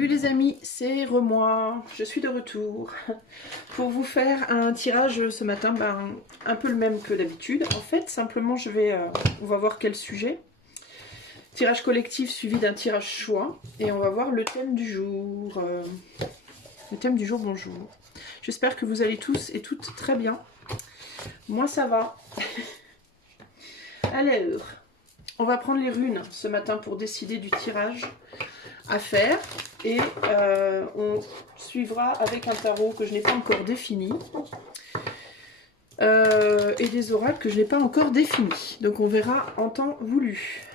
Salut les amis, c'est Remoi, je suis de retour pour vous faire un tirage ce matin, un peu le même que d'habitude. En fait, simplement on va voir quel sujet. Tirage collectif suivi d'un tirage choix et on va voir le thème du jour. Le thème du jour, bonjour. J'espère que vous allez tous et toutes très bien. Moi ça va. Alors, on va prendre les runes ce matin pour décider du tirage à faire et on suivra avec un tarot que je n'ai pas encore défini et des oracles que je n'ai pas encore définis. Donc on verra en temps voulu.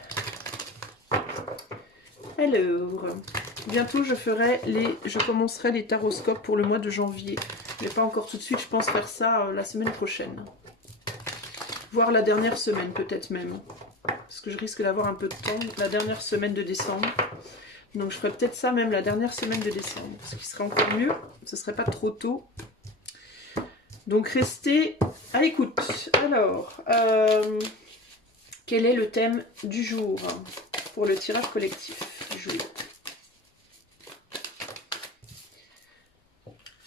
Alors, bientôt je commencerai les taroscopes pour le mois de janvier. Mais pas encore tout de suite, je pense faire ça la semaine prochaine. Voire la dernière semaine peut-être même. Parce que je risque d'avoir un peu de temps, la dernière semaine de décembre. Donc je ferai peut-être ça même la dernière semaine de décembre. Ce qui serait encore mieux, ce serait pas trop tôt. Donc restez à l'écoute. Alors, quel est le thème du jour pour le tirage collectif joué?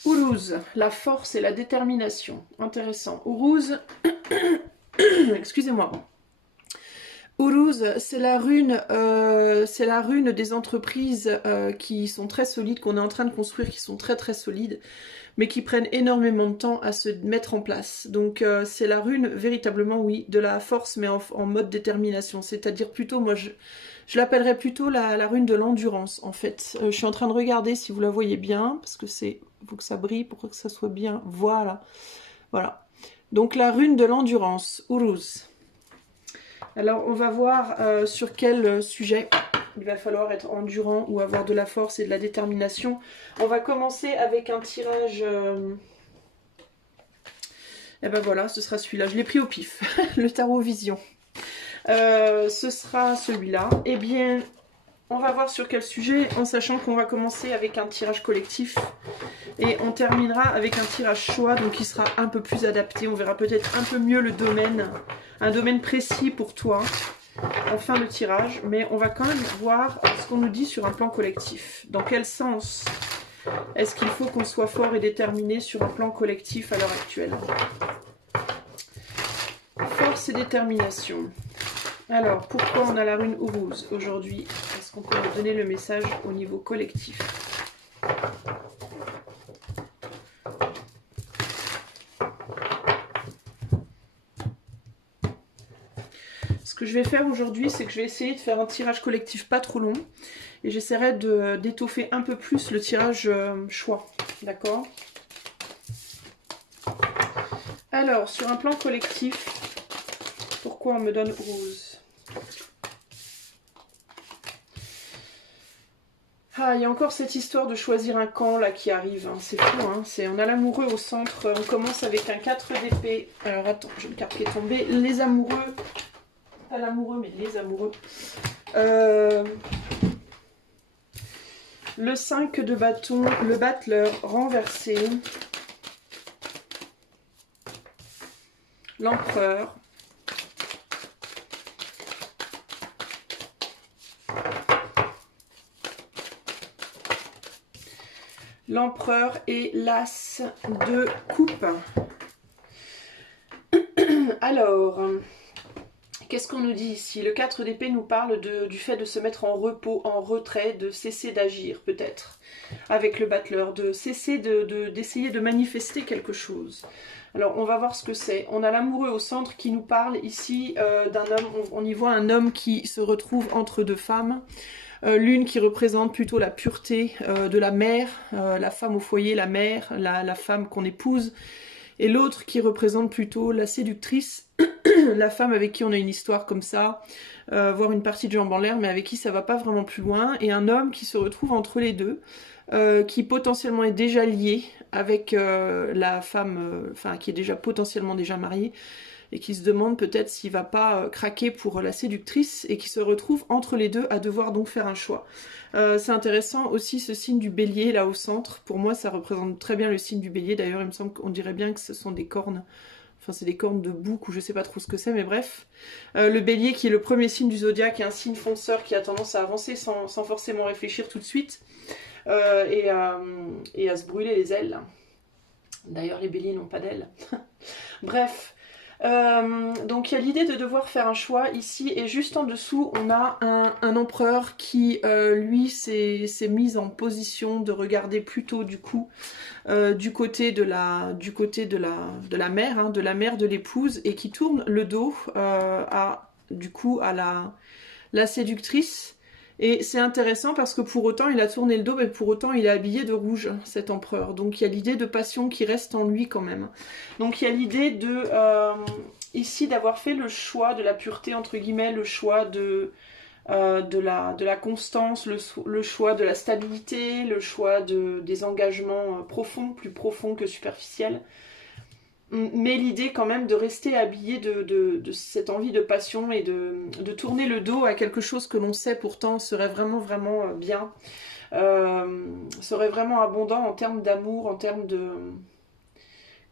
Ourouz, la force et la détermination. Intéressant. Ourouz, excusez-moi. Ourouz, c'est la rune des entreprises qui sont très solides, qu'on est en train de construire, qui sont très très solides, mais qui prennent énormément de temps à se mettre en place. Donc c'est la rune véritablement, oui, de la force, mais en mode détermination. C'est-à-dire plutôt, moi je l'appellerais plutôt la rune de l'endurance, en fait. Je suis en train de regarder si vous la voyez bien, parce que faut que ça brille pour que ça soit bien. Voilà. Voilà. Donc la rune de l'endurance, Ourouz. Alors on va voir sur quel sujet il va falloir être endurant ou avoir de la force et de la détermination. On va commencer avec un tirage... Et ben voilà, ce sera celui-là. Je l'ai pris au pif, le tarot vision. Ce sera celui-là. Eh bien, on va voir sur quel sujet, en sachant qu'on va commencer avec un tirage collectif. Et on terminera avec un tirage choix, donc qui sera un peu plus adapté. On verra peut-être un peu mieux le domaine, un domaine précis pour toi, en fin de tirage. Mais on va quand même voir ce qu'on nous dit sur un plan collectif. Dans quel sens est-ce qu'il faut qu'on soit fort et déterminé sur un plan collectif à l'heure actuelle? Force et détermination. Alors, pourquoi on a la rune Ourouz aujourd'hui? Est-ce qu'on peut nous donner le message au niveau collectif? Ce que je vais faire aujourd'hui, c'est que je vais essayer de faire un tirage collectif pas trop long. Et j'essaierai d'étoffer un peu plus le tirage choix. D'accord? Alors, sur un plan collectif, pourquoi on me donne Ourouz? Ah, il y a encore cette histoire de choisir un camp là qui arrive, hein. C'est fou, hein. On a l'amoureux au centre, on commence avec un 4 d'épée. Alors attends, j'ai une carte qui est tombée. Les amoureux, pas l'amoureux mais les amoureux. Le 5 de bâton, le battleur renversé. L'empereur. L'empereur et l'as de coupe. Alors, qu'est-ce qu'on nous dit ici? Le 4 d'épée nous parle du fait de se mettre en repos, en retrait, de cesser d'agir peut-être. Avec le battleur, de cesser d'essayer de manifester quelque chose. Alors, on va voir ce que c'est. On a l'amoureux au centre qui nous parle ici d'un homme. On y voit un homme qui se retrouve entre deux femmes. L'une qui représente plutôt la pureté de la mère, la femme au foyer, la mère, la femme qu'on épouse, et l'autre qui représente plutôt la séductrice, la femme avec qui on a une histoire comme ça, voire une partie de jambes en l'air, mais avec qui ça va pas vraiment plus loin, et un homme qui se retrouve entre les deux, qui potentiellement est déjà lié avec la femme, qui est déjà potentiellement déjà mariée, et qui se demande peut-être s'il va pas craquer pour la séductrice et qui se retrouve entre les deux à devoir donc faire un choix. C'est intéressant aussi ce signe du bélier là au centre. Pour moi ça représente très bien le signe du bélier. D'ailleurs il me semble qu'on dirait bien que ce sont des cornes. Enfin c'est des cornes de bouc ou je sais pas trop ce que c'est mais bref. Le bélier qui est le premier signe du zodiaque est un signe fonceur qui a tendance à avancer sans forcément réfléchir tout de suite. et à se brûler les ailes. D'ailleurs, les béliers n'ont pas d'ailes. Bref. Donc il y a l'idée de devoir faire un choix ici, et juste en dessous on a un empereur qui lui s'est mis en position de regarder plutôt du coup du côté de la mère, hein, de la mère de l'épouse, et qui tourne le dos du coup à la séductrice. Et c'est intéressant parce que pour autant il a tourné le dos, mais pour autant il est habillé de rouge, cet empereur. Donc il y a l'idée de passion qui reste en lui quand même. Donc il y a l'idée de ici d'avoir fait le choix de la pureté, entre guillemets, le choix de la constance, le choix de la stabilité, le choix des engagements profonds, plus profonds que superficiels. Mais l'idée quand même de rester habillé de cette envie de passion et de tourner le dos à quelque chose que l'on sait pourtant serait vraiment vraiment bien, serait vraiment abondant en termes d'amour, en termes de...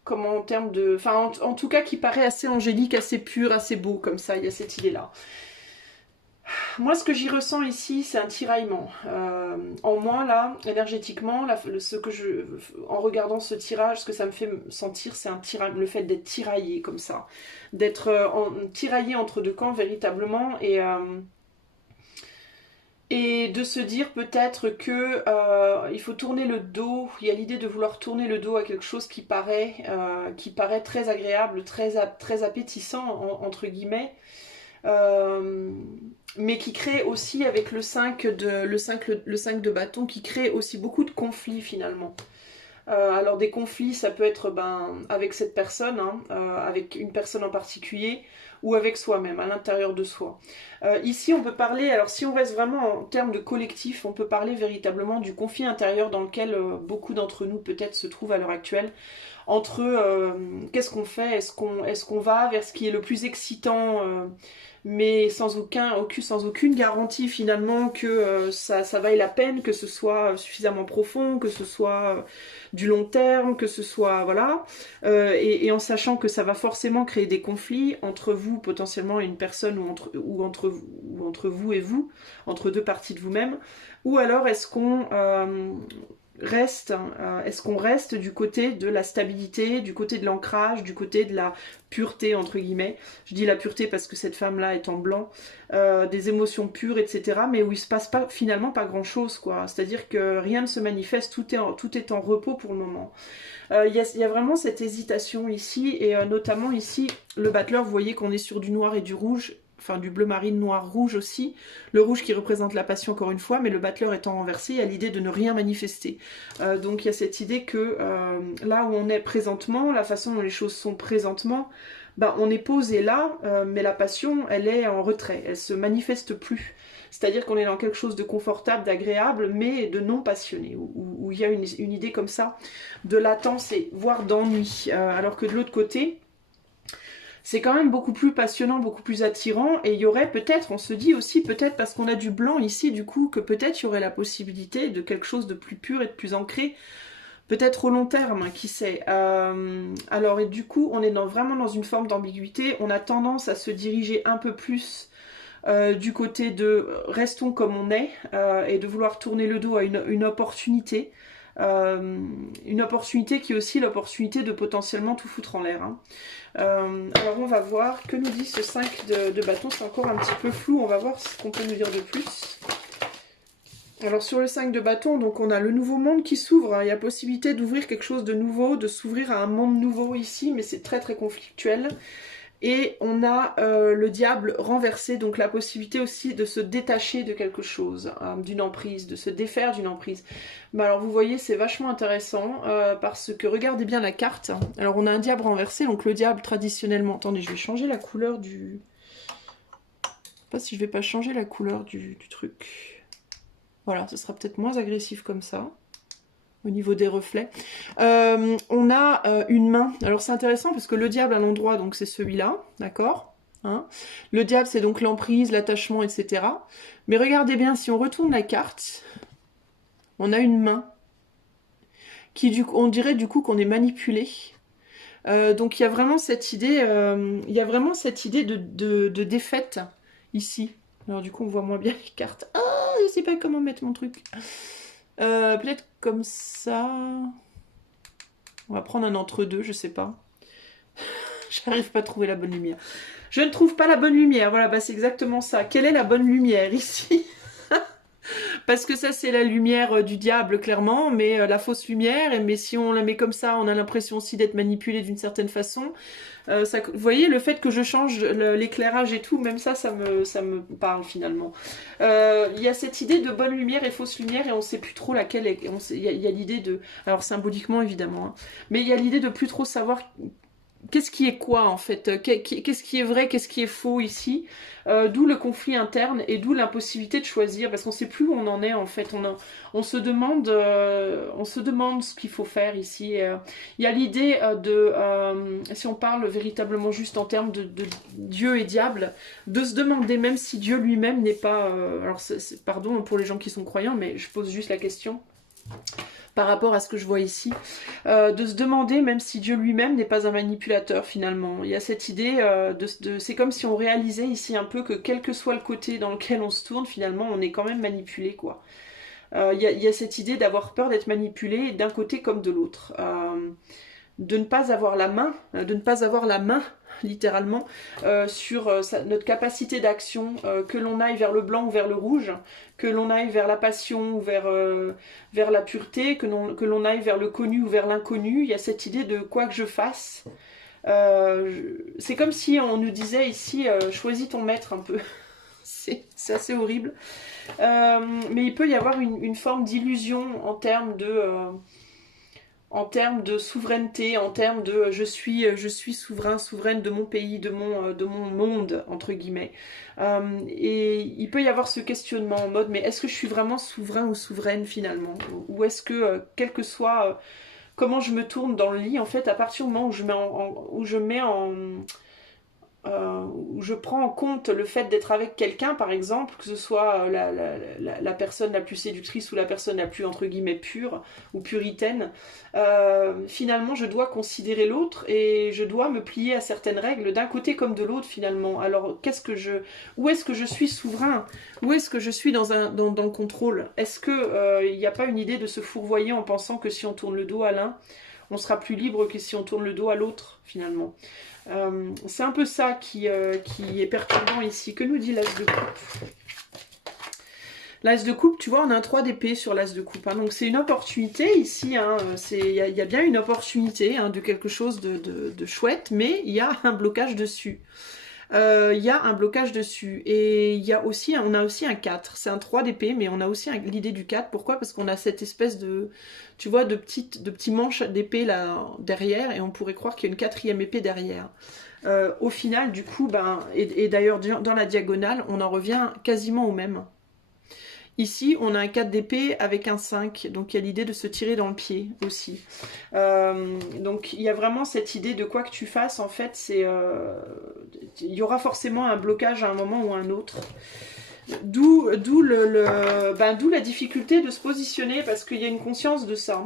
Comment, en termes de... Enfin, en tout cas, qui paraît assez angélique, assez pur, assez beau, comme ça, il y a cette idée-là. Moi, ce que j'y ressens ici, c'est un tiraillement. En moi, là, énergétiquement, en regardant ce tirage, ce que ça me fait sentir, c'est le fait d'être tiraillé comme ça. D'être tiraillé entre deux camps, véritablement, et de se dire peut-être que il faut tourner le dos. Il y a l'idée de vouloir tourner le dos à quelque chose qui paraît très agréable, très appétissant, entre guillemets. Mais qui crée aussi avec le 5 de bâton, qui crée aussi beaucoup de conflits finalement. Alors des conflits, ça peut être avec cette personne, hein, avec une personne en particulier, ou avec soi-même, à l'intérieur de soi. Ici, on peut parler, alors si on reste vraiment en termes de collectif, on peut parler véritablement du conflit intérieur dans lequel beaucoup d'entre nous peut-être se trouvent à l'heure actuelle, entre qu'est-ce qu'on fait, est-ce qu'on va vers ce qui est le plus excitant, mais sans aucune garantie finalement que ça vaille la peine, que ce soit suffisamment profond, que ce soit du long terme, que ce soit, voilà, et en sachant que ça va forcément créer des conflits entre vous potentiellement et une personne, ou entre vous et vous, entre deux parties de vous-même, ou alors est-ce qu'on reste du côté de la stabilité, du côté de l'ancrage, du côté de la pureté, entre guillemets. Je dis la pureté parce que cette femme-là est en blanc, des émotions pures, etc. Mais où il se passe finalement pas grand-chose, quoi. C'est-à-dire que rien ne se manifeste, tout est en repos pour le moment. Il y a vraiment cette hésitation ici, et notamment ici, le battleur, vous voyez qu'on est sur du noir et du rouge, enfin du bleu marine, noir, rouge aussi. Le rouge qui représente la passion encore une fois, mais le battleur étant renversé, il y a l'idée de ne rien manifester. Donc il y a cette idée que là où on est présentement, la façon dont les choses sont présentement, on est posé là, mais la passion, elle est en retrait, elle se manifeste plus. C'est-à-dire qu'on est dans quelque chose de confortable, d'agréable, mais de non passionné, où il y a une idée comme ça de latence et voire d'ennui. Alors que de l'autre côté, c'est quand même beaucoup plus passionnant, beaucoup plus attirant, et il y aurait peut-être, on se dit aussi, peut-être parce qu'on a du blanc ici, du coup, que peut-être il y aurait la possibilité de quelque chose de plus pur et de plus ancré, peut-être au long terme, qui sait. Alors, et du coup, on est vraiment dans une forme d'ambiguïté, on a tendance à se diriger un peu plus du côté de restons comme on est, et de vouloir tourner le dos à une opportunité. Une opportunité qui est aussi l'opportunité de potentiellement tout foutre en l'air, hein. Alors on va voir, que nous dit ce 5 de bâton, c'est encore un petit peu flou, on va voir ce qu'on peut nous dire de plus. Alors sur le 5 de bâton, donc on a le nouveau monde qui s'ouvre, hein. Il y a possibilité d'ouvrir quelque chose de nouveau, de s'ouvrir à un monde nouveau ici, mais c'est très très conflictuel. Et on a le diable renversé, donc la possibilité aussi de se détacher de quelque chose, d'une emprise, de se défaire d'une emprise. Mais alors vous voyez, c'est vachement intéressant, parce que regardez bien la carte. Alors on a un diable renversé, donc le diable traditionnellement... Attendez, je vais changer la couleur du... Je sais pas si je vais pas changer la couleur du truc. Voilà, ce sera peut-être moins agressif comme ça. Au niveau des reflets. On a une main. Alors c'est intéressant parce que le diable à l'endroit, donc c'est celui-là, d'accord, hein. Le diable, c'est donc l'emprise, l'attachement, etc. Mais regardez bien, si on retourne la carte, on a une main qui, du coup, on dirait du coup qu'on est manipulé. Donc il y a vraiment cette idée, de défaite ici. Alors du coup, on voit moins bien les cartes. Ah, je sais pas comment mettre mon truc. Peut-être comme ça. On va prendre un entre-deux, je sais pas. J'arrive pas à trouver la bonne lumière. Je ne trouve pas la bonne lumière. Voilà, bah c'est exactement ça. Quelle est la bonne lumière ici? Parce que ça, c'est la lumière du diable, clairement, mais la fausse lumière. Mais si on la met comme ça, on a l'impression aussi d'être manipulé d'une certaine façon. Vous voyez, le fait que je change l'éclairage et tout, même ça, ça me parle finalement. Il y a cette idée de bonne lumière et fausse lumière et on sait plus trop laquelle est. Il y a l'idée de... Alors symboliquement, évidemment. Hein, mais il y a l'idée de plus trop savoir qu'est-ce qui est quoi en fait, qu'est-ce qui est vrai, qu'est-ce qui est faux ici, d'où le conflit interne et d'où l'impossibilité de choisir parce qu'on sait plus où on en est en fait, on se demande ce qu'il faut faire ici. Il y a l'idée si on parle véritablement juste en termes de Dieu et diable, de se demander même si Dieu lui-même n'est pas, alors pardon pour les gens qui sont croyants mais je pose juste la question par rapport à ce que je vois ici, de se demander même si Dieu lui-même n'est pas un manipulateur finalement. Il y a cette idée c'est comme si on réalisait ici un peu que quel que soit le côté dans lequel on se tourne, finalement on est quand même manipulé quoi. Il y a cette idée d'avoir peur d'être manipulé d'un côté comme de l'autre. De ne pas avoir la main, littéralement, sur notre capacité d'action, que l'on aille vers le blanc ou vers le rouge, que l'on aille vers la passion ou vers la pureté, que l'on aille vers le connu ou vers l'inconnu. Il y a cette idée de quoi que je fasse. C'est comme si on nous disait ici, choisis ton maître un peu. C'est assez horrible. Mais il peut y avoir une forme d'illusion en termes de souveraineté, en termes de je suis souveraine de mon pays, de mon monde, entre guillemets. Et il peut y avoir ce questionnement en mode, mais est-ce que je suis vraiment souverain ou souveraine finalement? Ou est-ce que, quel que soit comment je me tourne dans le lit, en fait, à partir du moment où où je prends en compte le fait d'être avec quelqu'un, par exemple, que ce soit la personne la plus séductrice ou la personne la plus, entre guillemets, pure ou puritaine, finalement, je dois considérer l'autre et je dois me plier à certaines règles d'un côté comme de l'autre, finalement. Alors, où est-ce que je suis souverain? Où est-ce que je suis dans le contrôle? Est-ce que il n'y a pas une idée de se fourvoyer en pensant que si on tourne le dos à l'un, on sera plus libre que si on tourne le dos à l'autre, finalement. C'est un peu ça qui est perturbant ici. Que nous dit l'as de coupe? L'as de coupe, tu vois, on a un 3 d'épée sur l'as de coupe. Hein, donc c'est une opportunité ici. Hein, il y a bien une opportunité de quelque chose de chouette, mais il y a un blocage dessus. Il y a un blocage dessus. Et on a aussi un 4. C'est un 3 d'épée, mais on a aussi l'idée du 4. Pourquoi? Parce qu'on a cette espèce de, tu vois, de petits manches d'épée là derrière, et on pourrait croire qu'il y a une 4e épée derrière. Au final, du coup, et d'ailleurs dans la diagonale, on en revient quasiment au même. Ici, on a un 4 d'épée avec un 5, donc il y a l'idée de se tirer dans le pied aussi. Donc il y a vraiment cette idée de quoi que tu fasses, en fait, il y aura forcément un blocage à un moment ou à un autre. D'où la difficulté de se positionner, parce qu'il y a une conscience de ça.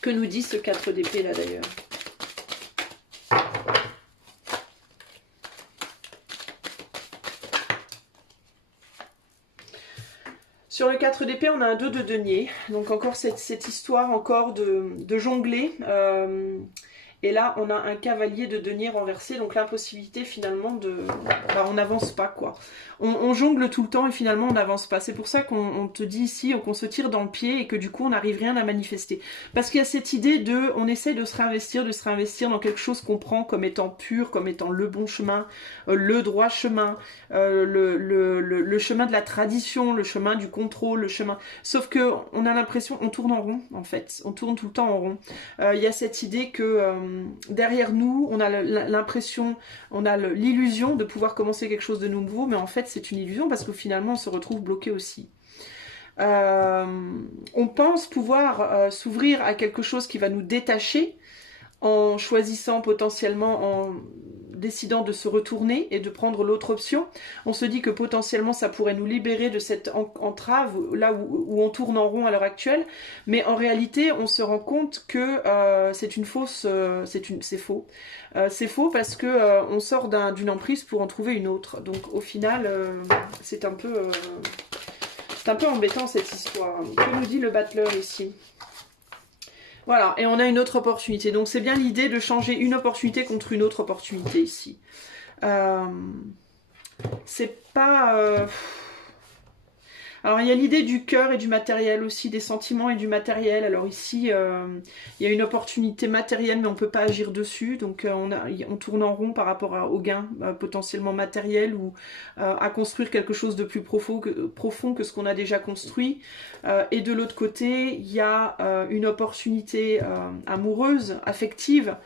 Que nous dit ce 4 d'épée là d'ailleurs? Sur le 4 d'épée, on a un 2 de denier. Donc encore cette histoire encore de jongler. Et là, on a un cavalier de denier renversé. Donc l'impossibilité finalement on n'avance pas quoi. On jongle tout le temps et finalement on n'avance pas. C'est pour ça qu'on te dit ici qu'on se tire dans le pied et que du coup on n'arrive rien à manifester. Parce qu'il y a cette idée on essaie de se réinvestir dans quelque chose qu'on prend comme étant pur, comme étant le bon chemin, le droit chemin, le chemin de la tradition, le chemin du contrôle, le chemin... Sauf que on a l'impression, on tourne en rond en fait. On tourne tout le temps en rond. Il y a cette idée que derrière nous, on a l'impression, on a l'illusion de pouvoir commencer quelque chose de nouveau, mais en fait c'est une illusion parce que finalement on se retrouve bloqué aussi. On pense pouvoir s'ouvrir à quelque chose qui va nous détacher en choisissant potentiellement, en décidant de se retourner et de prendre l'autre option. On se dit que potentiellement ça pourrait nous libérer de cette entrave là où on tourne en rond à l'heure actuelle, mais en réalité on se rend compte que c'est une fausse, c'est faux. C'est faux parce que on sort d'une emprise pour en trouver une autre. Donc au final c'est un peu C'est un peu embêtant cette histoire. Que nous dit le battleur ici? Voilà, et on a une autre opportunité. Donc c'est bien l'idée de changer une opportunité contre une autre opportunité ici. C'est pas... Alors il y a l'idée du cœur et du matériel aussi, des sentiments et du matériel. Alors ici, il y a une opportunité matérielle, mais on ne peut pas agir dessus. Donc on tourne en rond par rapport au gain potentiellement matériel ou à construire quelque chose de plus profond que ce qu'on a déjà construit. Et de l'autre côté, il y a une opportunité amoureuse, affective,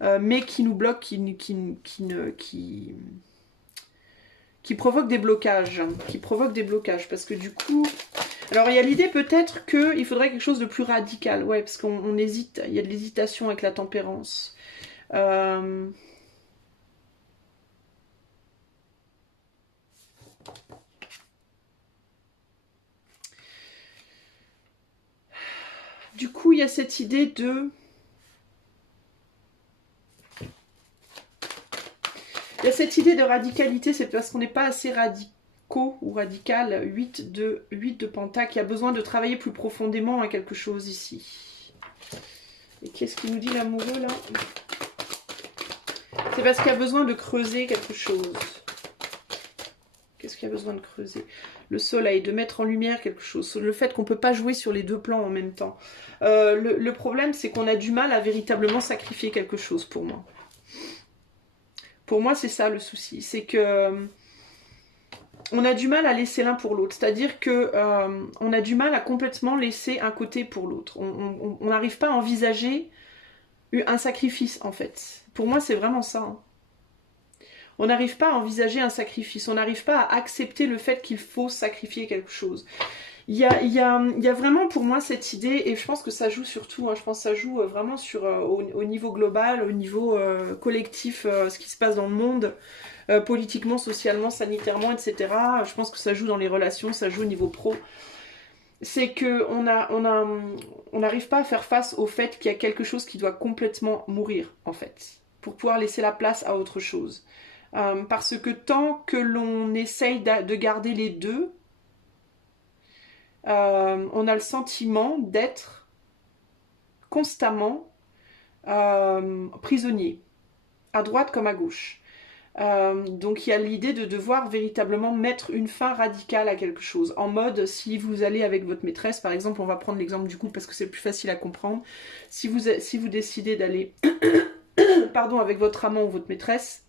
mais qui nous bloque, qui provoque des blocages, parce que du coup... Alors il y a l'idée peut-être qu'il faudrait quelque chose de plus radical, ouais, parce qu'on hésite, il y a de l'hésitation avec la tempérance. Du coup, il y a cette idée de... Il y a cette idée de radicalité, c'est parce qu'on n'est pas assez radicaux ou radical. 8 de pentacle, il y a besoin de travailler plus profondément à quelque chose ici. Et qu'est-ce qui nous dit l'amoureux là? C'est parce qu'il y a besoin de creuser quelque chose. Qu'est-ce qu'il y a besoin de creuser? Le soleil, de mettre en lumière quelque chose. Le fait qu'on ne peut pas jouer sur les deux plans en même temps. Le problème, c'est qu'on a du mal à véritablement sacrifier quelque chose pour moi. Pour moi, c'est ça le souci. C'est que on a du mal à laisser l'un pour l'autre. C'est-à-dire que on a du mal à complètement laisser un côté pour l'autre. On n'arrive pas à envisager un sacrifice, en fait. Pour moi, c'est vraiment ça. Hein. On n'arrive pas à envisager un sacrifice. On n'arrive pas à accepter le fait qu'il faut sacrifier quelque chose. Il y a vraiment pour moi cette idée, et je pense que ça joue surtout, hein, je pense que ça joue vraiment sur, au niveau global, au niveau collectif, ce qui se passe dans le monde, politiquement, socialement, sanitairement, etc. Je pense que ça joue dans les relations, ça joue au niveau pro. C'est qu'on n'arrive pas à faire face au fait qu'il y a quelque chose qui doit complètement mourir, en fait, pour pouvoir laisser la place à autre chose. Parce que tant que l'on essaye de garder les deux, on a le sentiment d'être constamment prisonnier, à droite comme à gauche. Donc il y a l'idée de devoir véritablement mettre une fin radicale à quelque chose. En mode, si vous allez avec votre maîtresse, par exemple, on va prendre l'exemple du couple parce que c'est le plus facile à comprendre. Si vous décidez d'aller pardon, avec votre amant ou votre maîtresse,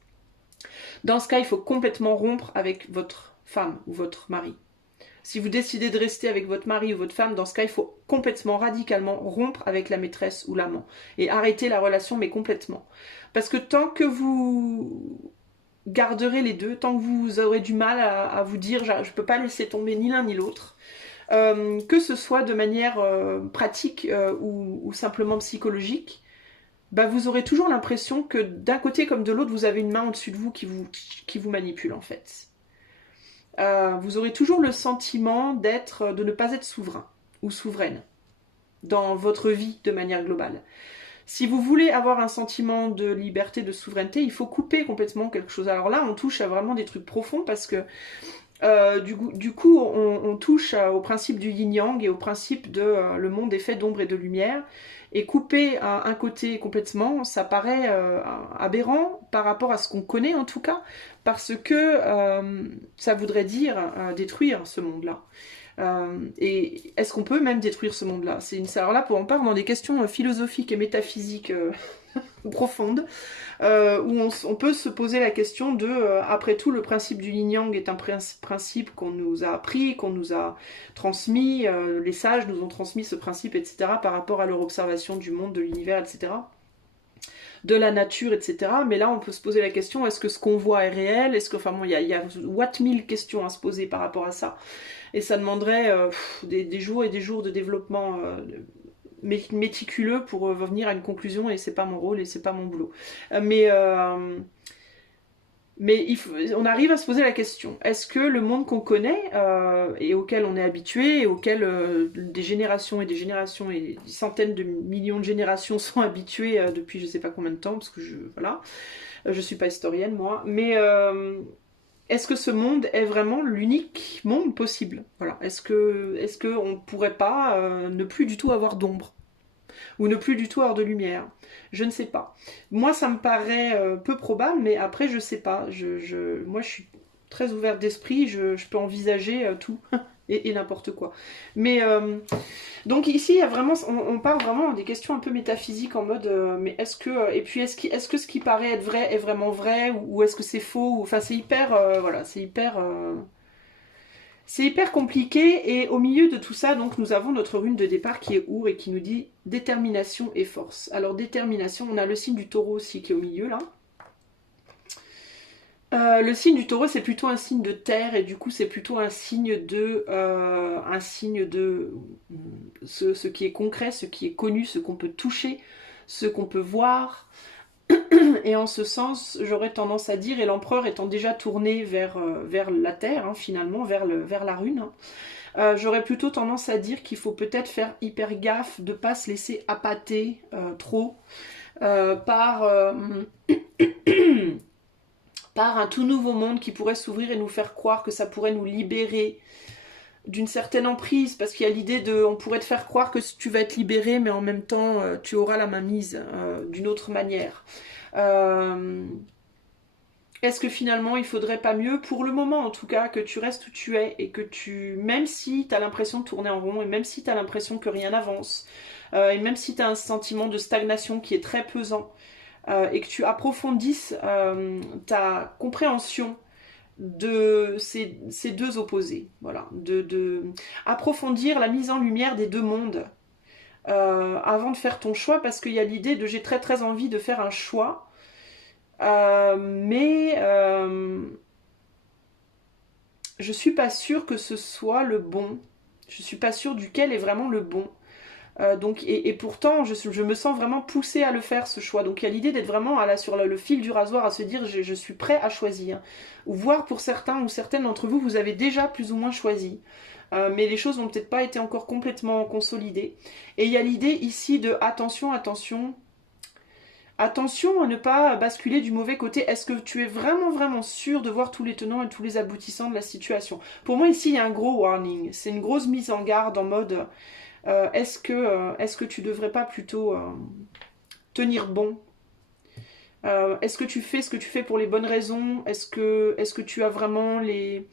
dans ce cas, il faut complètement rompre avec votre femme ou votre mari. Si vous décidez de rester avec votre mari ou votre femme, dans ce cas, il faut complètement, radicalement rompre avec la maîtresse ou l'amant. Et arrêter la relation, mais complètement. Parce que tant que vous garderez les deux, tant que vous aurez du mal à vous dire je ne peux pas laisser tomber ni l'un ni l'autre, que ce soit de manière pratique ou simplement psychologique, bah vous aurez toujours l'impression que d'un côté comme de l'autre, vous avez une main au-dessus de vous qui vous manipule en fait. Vous aurez toujours le sentiment de ne pas être souverain ou souveraine dans votre vie de manière globale. Si vous voulez avoir un sentiment de liberté, de souveraineté, il faut couper complètement quelque chose. Alors là, on touche à vraiment des trucs profonds parce que du coup, on touche au principe du yin-yang et au principe de le monde est fait d'ombre et de lumière. Et couper un côté complètement, ça paraît aberrant par rapport à ce qu'on connaît en tout cas, parce que ça voudrait dire détruire ce monde-là. Et est-ce qu'on peut même détruire ce monde-là? Alors là, on part dans des questions philosophiques et métaphysiques profondes, où on peut se poser la question de, après tout, le principe du yin-yang est un principe qu'on nous a appris, qu'on nous a transmis, les sages nous ont transmis ce principe, etc., par rapport à leur observation du monde, de l'univers, etc., de la nature, etc. Mais là, on peut se poser la question, est-ce que ce qu'on voit est réel? Est-ce que, enfin bon, il y a what mille questions à se poser par rapport à ça. Et ça demanderait des jours et des jours de développement méticuleux pour venir à une conclusion, et c'est pas mon rôle et c'est pas mon boulot. Mais on arrive à se poser la question, est-ce que le monde qu'on connaît et auquel on est habitué, et auquel des générations et des générations et des centaines de millions de générations sont habitués depuis je sais pas combien de temps, parce que je suis pas historienne moi, mais est-ce que ce monde est vraiment l'unique monde possible? Voilà. Est-ce que on ne pourrait pas ne plus du tout avoir d'ombre? Ou ne plus du tout avoir de lumière? Je ne sais pas. Moi, ça me paraît peu probable, mais après, je sais pas. Moi, je suis très ouverte d'esprit, je peux envisager tout et n'importe quoi. Mais donc ici, il y a vraiment, on parle vraiment des questions un peu métaphysiques en mode, mais est-ce que, et puis est-ce que ce qui paraît être vrai est vraiment vrai, ou est-ce que c'est faux, enfin c'est hyper, voilà, c'est hyper compliqué. Et au milieu de tout ça, donc nous avons notre rune de départ qui est Our et qui nous dit détermination et force. Alors détermination, on a le signe du taureau aussi qui est au milieu là. Le signe du taureau, c'est plutôt un signe de terre, et du coup c'est plutôt un signe de ce qui est concret, ce qui est connu, ce qu'on peut toucher, ce qu'on peut voir. Et en ce sens, j'aurais tendance à dire, et l'empereur étant déjà tourné vers la terre, hein, finalement, vers la rune, hein, j'aurais plutôt tendance à dire qu'il faut peut-être faire hyper gaffe de ne pas se laisser appâter trop par par un tout nouveau monde qui pourrait s'ouvrir et nous faire croire que ça pourrait nous libérer d'une certaine emprise, parce qu'il y a l'idée de, on pourrait te faire croire que tu vas être libéré, mais en même temps tu auras la main mise d'une autre manière. Est-ce que finalement il faudrait pas mieux, pour le moment en tout cas, que tu restes où tu es, et que même si tu as l'impression de tourner en rond, et même si tu as l'impression que rien n'avance, et même si tu as un sentiment de stagnation qui est très pesant, et que tu approfondisses ta compréhension de ces deux opposés. Voilà, de approfondir la mise en lumière des deux mondes avant de faire ton choix, parce qu'il y a l'idée de j'ai très très envie de faire un choix, mais je suis pas sûre que ce soit le bon. Je suis pas sûre duquel est vraiment le bon. Donc, et pourtant, je me sens vraiment poussée à le faire, ce choix. Donc il y a l'idée d'être vraiment sur le fil du rasoir, à se dire je suis prêt à choisir. Ou voire pour certains ou certaines d'entre vous, vous avez déjà plus ou moins choisi. Mais les choses n'ont peut-être pas été encore complètement consolidées. Et il y a l'idée ici de attention, attention. Attention à ne pas basculer du mauvais côté. Est-ce que tu es vraiment vraiment sûr de voir tous les tenants et tous les aboutissants de la situation? Pour moi ici il y a un gros warning. C'est une grosse mise en garde en mode... est-ce que tu devrais pas plutôt tenir bon? Est-ce que tu fais ce que tu fais pour les bonnes raisons? Est-ce que tu as vraiment les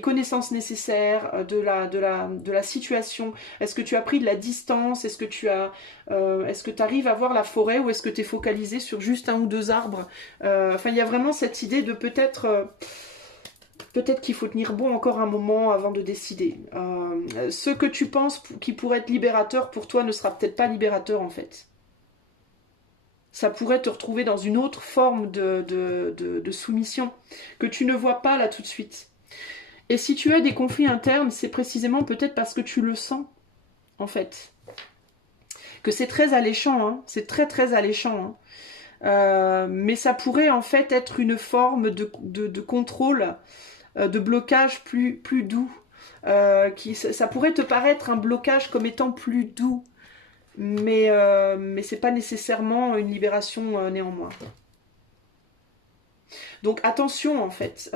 connaissances nécessaires de la situation? Est-ce que tu as pris de la distance? Est-ce que tu arrives à voir la forêt, ou est-ce que tu es focalisé sur juste un ou deux arbres? Enfin, il y a vraiment cette idée de peut-être qu'il faut tenir bon encore un moment avant de décider. Ce que tu penses qui pourrait être libérateur pour toi ne sera peut-être pas libérateur en fait. Ça pourrait te retrouver dans une autre forme de soumission que tu ne vois pas là tout de suite. Et si tu as des conflits internes, c'est précisément peut-être parce que tu le sens en fait. Que c'est très alléchant, hein. C'est très très alléchant. Hein. Mais ça pourrait en fait être une forme de contrôle, de blocage plus doux. Ça pourrait te paraître un blocage comme étant plus doux, mais c'est pas nécessairement une libération néanmoins. Donc attention en fait.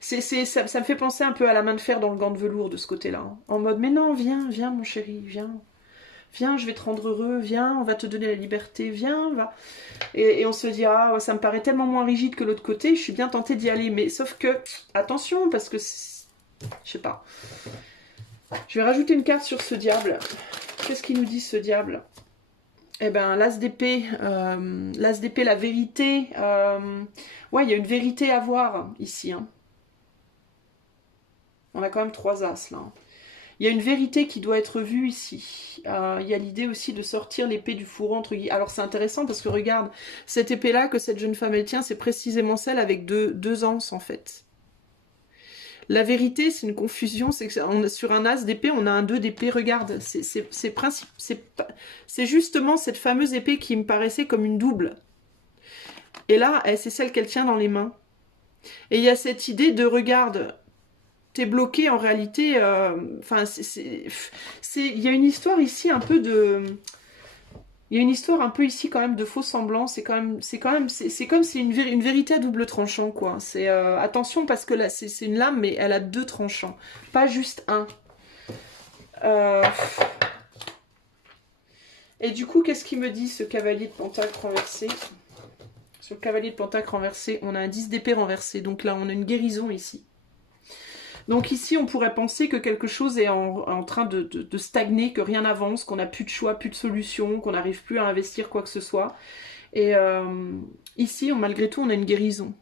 Ça me fait penser un peu à la main de fer dans le gant de velours de ce côté-là. Hein. En mode, mais non, viens mon chéri, viens. Viens, je vais te rendre heureux, viens, on va te donner la liberté, viens, va. Et on se dit, ah, ça me paraît tellement moins rigide que l'autre côté, je suis bien tentée d'y aller. Mais sauf que, attention, parce que, je sais pas. Je vais rajouter une carte sur ce diable. Qu'est-ce qu'il nous dit, ce diable? Eh ben, l'as d'épée, la vérité. Ouais, il y a une vérité à voir ici. Hein. On a quand même 3 as, là. Il y a une vérité qui doit être vue ici. Il y a l'idée aussi de sortir l'épée du fourreau, entre guillemets. Alors c'est intéressant parce que regarde, cette épée-là que cette jeune femme elle tient, c'est précisément celle avec deux anses en fait. La vérité, c'est une confusion, c'est que sur un as d'épée, on a un 2 d'épée. Regarde, c'est justement cette fameuse épée qui me paraissait comme une double. Et là, c'est celle qu'elle tient dans les mains. Et il y a cette idée de, regarde... T'es bloqué en réalité. Enfin, il y a une histoire ici un peu de. Il y a une histoire un peu ici quand même de faux semblants. C'est comme c'est une vérité à double tranchant, quoi. C'est attention parce que là c'est une lame, mais elle a deux tranchants, pas juste un. Euh, Et du coup, qu'est-ce qu'il me dit ce cavalier de pentacle renversé? Sur le cavalier de pentacle renversé, on a un 10 d'épée renversé. Donc là, on a une guérison ici. Donc ici, on pourrait penser que quelque chose est en train de stagner, que rien n'avance, qu'on n'a plus de choix, plus de solution, qu'on n'arrive plus à investir quoi que ce soit. Et ici, malgré tout, on a une guérison.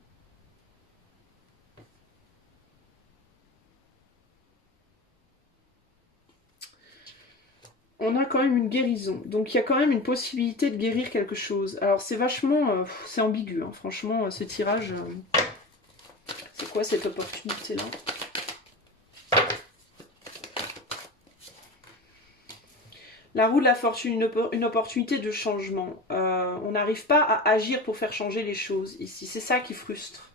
On a quand même une guérison. Donc il y a quand même une possibilité de guérir quelque chose. Alors c'est vachement... c'est ambigu, hein. Franchement, ce tirage... c'est quoi cette opportunité-là? La roue de la fortune, une opportunité de changement. On n'arrive pas à agir pour faire changer les choses ici. C'est ça qui frustre.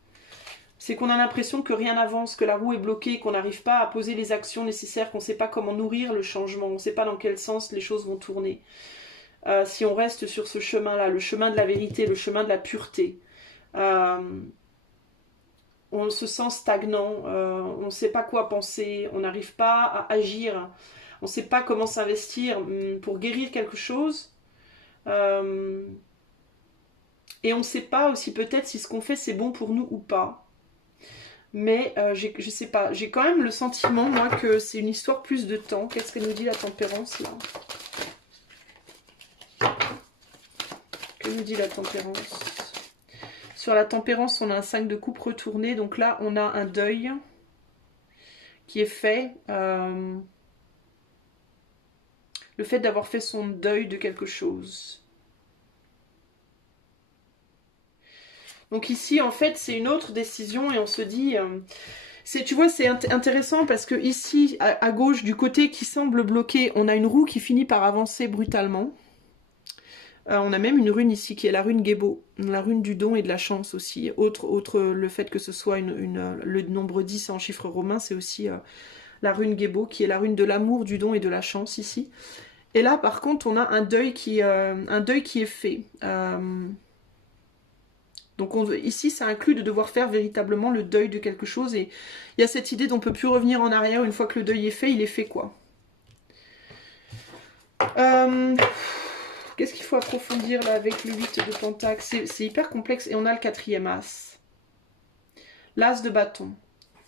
C'est qu'on a l'impression que rien n'avance, que la roue est bloquée, qu'on n'arrive pas à poser les actions nécessaires, qu'on ne sait pas comment nourrir le changement, on ne sait pas dans quel sens les choses vont tourner. Si on reste sur ce chemin-là, le chemin de la vérité, le chemin de la pureté, on se sent stagnant, on ne sait pas quoi penser, on n'arrive pas à agir, on ne sait pas comment s'investir pour guérir quelque chose. Et on ne sait pas aussi peut-être si ce qu'on fait c'est bon pour nous ou pas. Mais je sais pas, j'ai quand même le sentiment, moi, que c'est une histoire plus de temps. Qu'est-ce qu'elle nous dit la tempérance, là? Que nous dit la tempérance? Sur la tempérance, on a un 5 de coupe retourné. Donc là, on a un deuil qui est fait. Le fait d'avoir fait son deuil de quelque chose. Donc ici, en fait, c'est une autre décision et on se dit... tu vois, c'est intéressant parce que ici, à gauche, du côté qui semble bloqué, on a une roue qui finit par avancer brutalement. On a même une rune ici qui est la rune Gebo, la rune du don et de la chance aussi. Autre le fait que ce soit le nombre 10 en chiffre romain, c'est aussi la rune Gebo qui est la rune de l'amour, du don et de la chance ici. Et là, par contre, on a un deuil qui est fait. Donc ici, ça inclut de devoir faire véritablement le deuil de quelque chose. Et il y a cette idée d'on ne peut plus revenir en arrière. Une fois que le deuil est fait, il est fait, quoi. Qu'est-ce qu'il faut approfondir là avec le 8 de pentacle? C'est hyper complexe. Et on a le 4e as. L'as de bâton.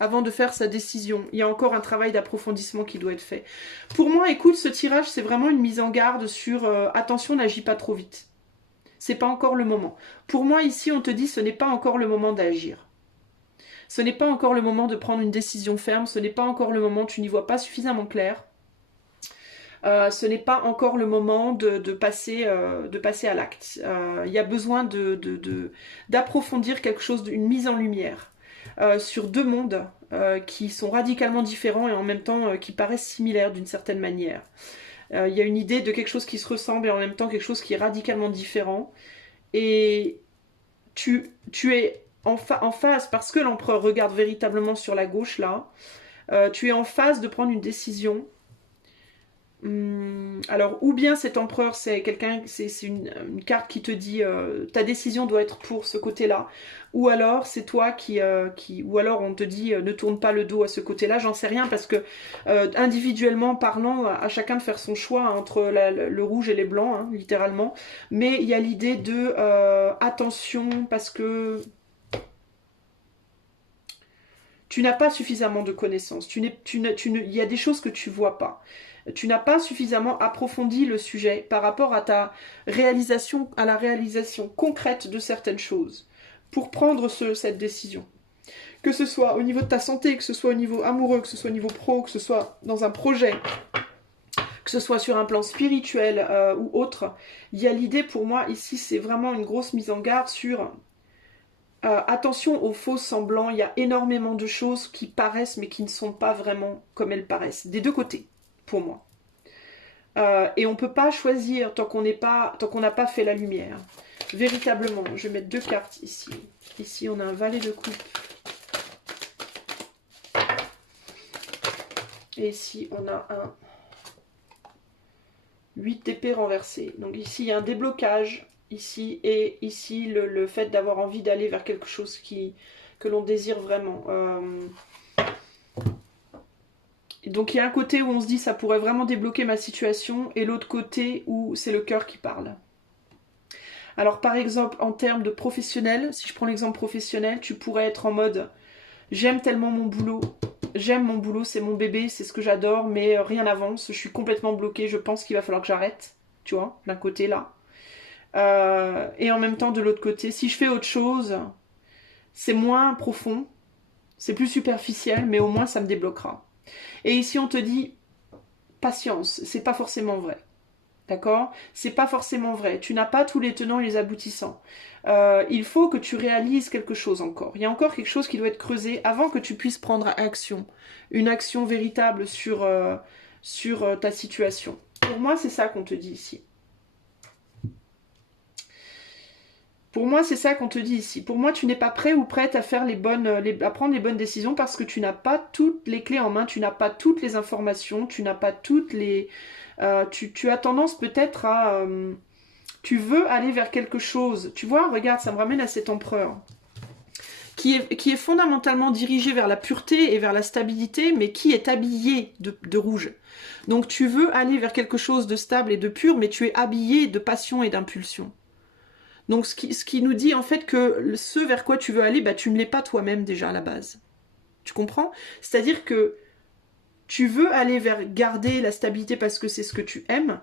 Avant de faire sa décision, il y a encore un travail d'approfondissement qui doit être fait. Pour moi, écoute, ce tirage, c'est vraiment une mise en garde sur attention, n'agis pas trop vite. C'est pas encore le moment. Pour moi, ici, on te dit ce n'est pas encore le moment d'agir. Ce n'est pas encore le moment de prendre une décision ferme. Ce n'est pas encore le moment, tu n'y vois pas suffisamment clair. Ce n'est pas encore le moment de passer à l'acte. Il y a besoin d'approfondir quelque chose, une mise en lumière sur deux mondes qui sont radicalement différents et en même temps qui paraissent similaires d'une certaine manière. Il y a une idée de quelque chose qui se ressemble et en même temps quelque chose qui est radicalement différent. Et tu es en phase, parce que l'empereur regarde véritablement sur la gauche là, tu es en phase de prendre une décision. Alors, ou bien cet empereur, c'est quelqu'un, c'est une carte qui te dit ta décision doit être pour ce côté-là, ou alors c'est toi ou alors on te dit ne tourne pas le dos à ce côté-là. J'en sais rien parce que individuellement parlant, à chacun de faire son choix entre le rouge et les blancs, hein, littéralement. Mais il y a l'idée de attention parce que tu n'as pas suffisamment de connaissances. Il y a des choses que tu vois pas. Tu n'as pas suffisamment approfondi le sujet par rapport à ta réalisation, à la réalisation concrète de certaines choses pour prendre cette décision. Que ce soit au niveau de ta santé, que ce soit au niveau amoureux, que ce soit au niveau pro, que ce soit dans un projet, que ce soit sur un plan spirituel ou autre, il y a l'idée pour moi ici, c'est vraiment une grosse mise en garde sur attention aux faux semblants. Il y a énormément de choses qui paraissent mais qui ne sont pas vraiment comme elles paraissent, des deux côtés. Pour moi. Et on ne peut pas choisir tant qu'on n'a pas fait la lumière. Véritablement, je vais mettre deux cartes ici. Ici, on a un valet de coupe. Et ici, on a 8 d'épée renversée. Donc ici, il y a un déblocage, ici, et ici, le fait d'avoir envie d'aller vers quelque chose que l'on désire vraiment. Donc il y a un côté où on se dit ça pourrait vraiment débloquer ma situation, et l'autre côté où c'est le cœur qui parle. Alors par exemple, en termes de professionnel, si je prends l'exemple professionnel, tu pourrais être en mode j'aime tellement mon boulot, c'est mon bébé, c'est ce que j'adore, mais rien n'avance, je suis complètement bloquée, je pense qu'il va falloir que j'arrête, tu vois, d'un côté là. Et en même temps de l'autre côté, si je fais autre chose, c'est moins profond, c'est plus superficiel, mais au moins ça me débloquera. Et ici on te dit patience, c'est pas forcément vrai. D'accord? C'est pas forcément vrai. Tu n'as pas tous les tenants et les aboutissants. Il faut que tu réalises quelque chose encore. Il y a encore quelque chose qui doit être creusé avant que tu puisses prendre action. Une action véritable sur ta situation. Pour moi, c'est ça qu'on te dit ici. Pour moi, c'est ça qu'on te dit ici. Pour moi, tu n'es pas prêt ou prête à faire à prendre les bonnes décisions parce que tu n'as pas toutes les clés en main, tu n'as pas toutes les informations, tu n'as pas toutes les... tu as tendance peut-être à... tu veux aller vers quelque chose. Tu vois, regarde, ça me ramène à cet empereur. Qui est fondamentalement dirigé vers la pureté et vers la stabilité, mais qui est habillé de rouge. Donc tu veux aller vers quelque chose de stable et de pur, mais tu es habillé de passion et d'impulsion. Donc ce qui nous dit en fait que ce vers quoi tu veux aller, bah, tu ne l'es pas toi-même déjà à la base. Tu comprends? C'est-à-dire que tu veux aller vers garder la stabilité parce que c'est ce que tu aimes,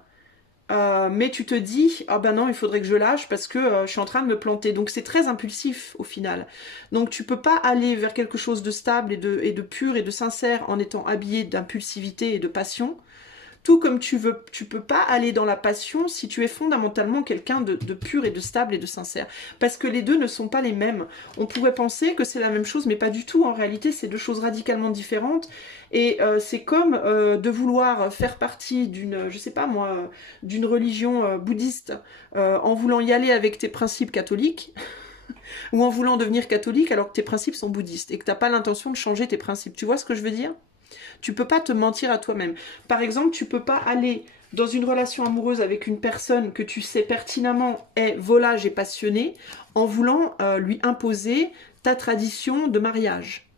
mais tu te dis, ah ben non, il faudrait que je lâche parce que je suis en train de me planter. Donc c'est très impulsif au final. Donc tu peux pas aller vers quelque chose de stable et de pur et de sincère en étant habillé d'impulsivité et de passion. Tout comme tu peux pas aller dans la passion si tu es fondamentalement quelqu'un de pur et de stable et de sincère. Parce que les deux ne sont pas les mêmes. On pourrait penser que c'est la même chose, mais pas du tout. En réalité, c'est deux choses radicalement différentes. Et c'est comme de vouloir faire partie d'une, je sais pas moi, d'une religion bouddhiste en voulant y aller avec tes principes catholiques. Ou en voulant devenir catholique alors que tes principes sont bouddhistes et que t'as pas l'intention de changer tes principes. Tu vois ce que je veux dire ? Tu peux pas te mentir à toi-même. Par exemple, tu peux pas aller dans une relation amoureuse avec une personne que tu sais pertinemment est volage et passionnée en voulant lui imposer ta tradition de mariage.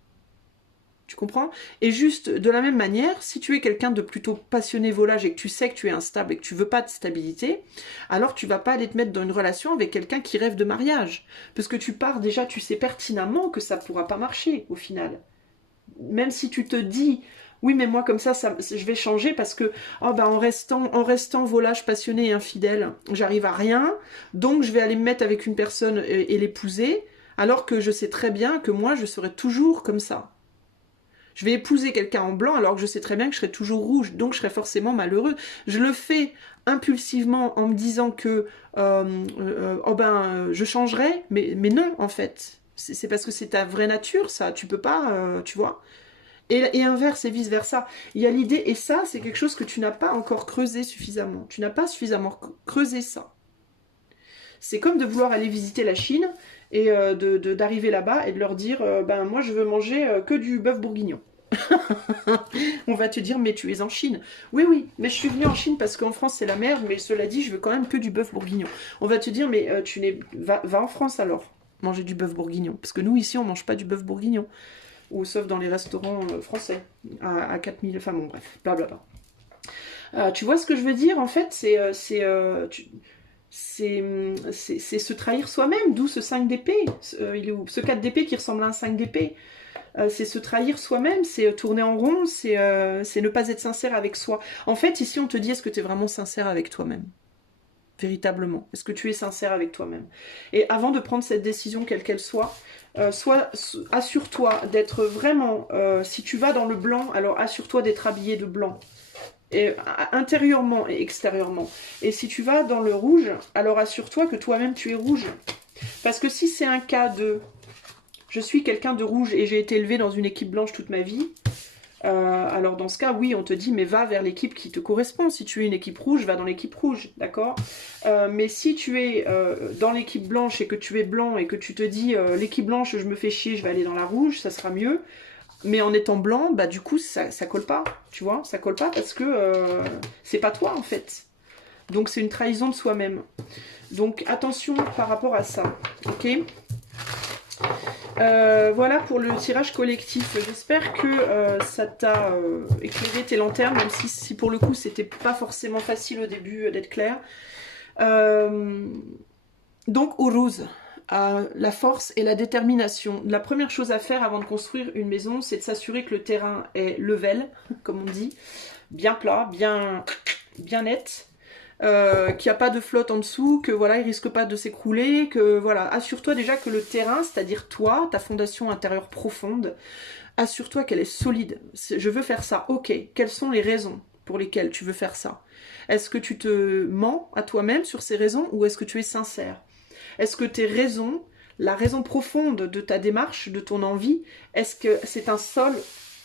Tu comprends? Et juste de la même manière, si tu es quelqu'un de plutôt passionné volage et que tu sais que tu es instable et que tu veux pas de stabilité, alors tu vas pas aller te mettre dans une relation avec quelqu'un qui rêve de mariage. Parce que tu pars déjà, tu sais pertinemment que ça pourra pas marcher au final. Même si tu te dis oui mais moi comme ça je vais changer parce que oh ben en restant volage passionné et infidèle j'arrive à rien, donc je vais aller me mettre avec une personne et l'épouser alors que je sais très bien que moi je serai toujours comme ça. Je vais épouser quelqu'un en blanc alors que je sais très bien que je serai toujours rouge, donc je serai forcément malheureux. Je le fais impulsivement en me disant que je changerai, mais non en fait. C'est parce que c'est ta vraie nature, ça. Tu peux pas, tu vois. Et inverse et vice versa. Il y a l'idée, et ça, c'est quelque chose que tu n'as pas encore creusé suffisamment. Tu n'as pas suffisamment creusé ça. C'est comme de vouloir aller visiter la Chine et d'arriver là-bas et de leur dire, moi je veux manger que du bœuf bourguignon. On va te dire, mais tu es en Chine. Oui, oui, mais je suis venue en Chine parce qu'en France c'est la merde, mais cela dit, je veux quand même que du bœuf bourguignon. On va te dire, mais va en France alors, manger du bœuf bourguignon. Parce que nous, ici, on mange pas du bœuf bourguignon. Ou sauf dans les restaurants français, à 4000, enfin bon, bref, blablabla. Tu vois ce que je veux dire, en fait, c'est se trahir soi-même, d'où ce 5 d'épée, ce 4 d'épée qui ressemble à un 5 d'épée. C'est se trahir soi-même, c'est tourner en rond, c'est ne pas être sincère avec soi. En fait, ici, on te dit, est-ce que tu es vraiment sincère avec toi-même ? Véritablement. Est-ce que tu es sincère avec toi-même? Et avant de prendre cette décision, quelle qu'elle soit, assure-toi d'être vraiment... si tu vas dans le blanc, alors assure-toi d'être habillé de blanc. Et, intérieurement et extérieurement. Et si tu vas dans le rouge, alors assure-toi que toi-même tu es rouge. Parce que si c'est un cas de... Je suis quelqu'un de rouge et j'ai été élevé dans une équipe blanche toute ma vie... alors dans ce cas, oui, on te dit, mais va vers l'équipe qui te correspond. Si tu es une équipe rouge, va dans l'équipe rouge, d'accord? Mais si tu es dans l'équipe blanche et que tu es blanc et que tu te dis, l'équipe blanche, je me fais chier, je vais aller dans la rouge, ça sera mieux. Mais en étant blanc, bah du coup, ça colle pas, tu vois? Ça colle pas parce que c'est pas toi, en fait. Donc c'est une trahison de soi-même. Donc attention par rapport à ça. Ok. Voilà pour le tirage collectif. J'espère que ça t'a éclairé tes lanternes, même si pour le coup c'était pas forcément facile au début d'être clair. Donc Uruz, la force et la détermination. La première chose à faire avant de construire une maison, c'est de s'assurer que le terrain est level, comme on dit, bien plat, bien net. Qu'il n'y a pas de flotte en dessous, que voilà, il risque pas de s'écrouler, que voilà, assure-toi déjà que le terrain, c'est-à-dire toi, ta fondation intérieure profonde, assure-toi qu'elle est solide. Je veux faire ça, ok, quelles sont les raisons pour lesquelles tu veux faire ça? Est-ce que tu te mens à toi-même sur ces raisons ou est-ce que tu es sincère? Est-ce que tes raisons, la raison profonde de ta démarche, de ton envie, est-ce que c'est un sol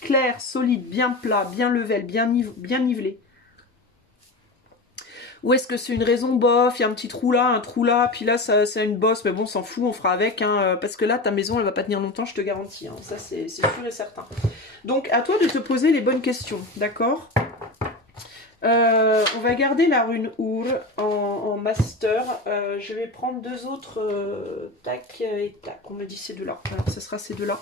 clair, solide, bien plat, bien level, bien nivelé? Ou est-ce que c'est une raison bof, il y a un petit trou là, puis là c'est une bosse, mais bon, on s'en fout, on fera avec, hein, parce que là ta maison elle va pas tenir longtemps, je te garantis, hein, ça c'est sûr et certain. Donc à toi de te poser les bonnes questions, d'accord? On va garder la rune Ur en master. Je vais prendre deux autres, tac et tac, on me dit ces deux-là, alors ce sera ces deux-là.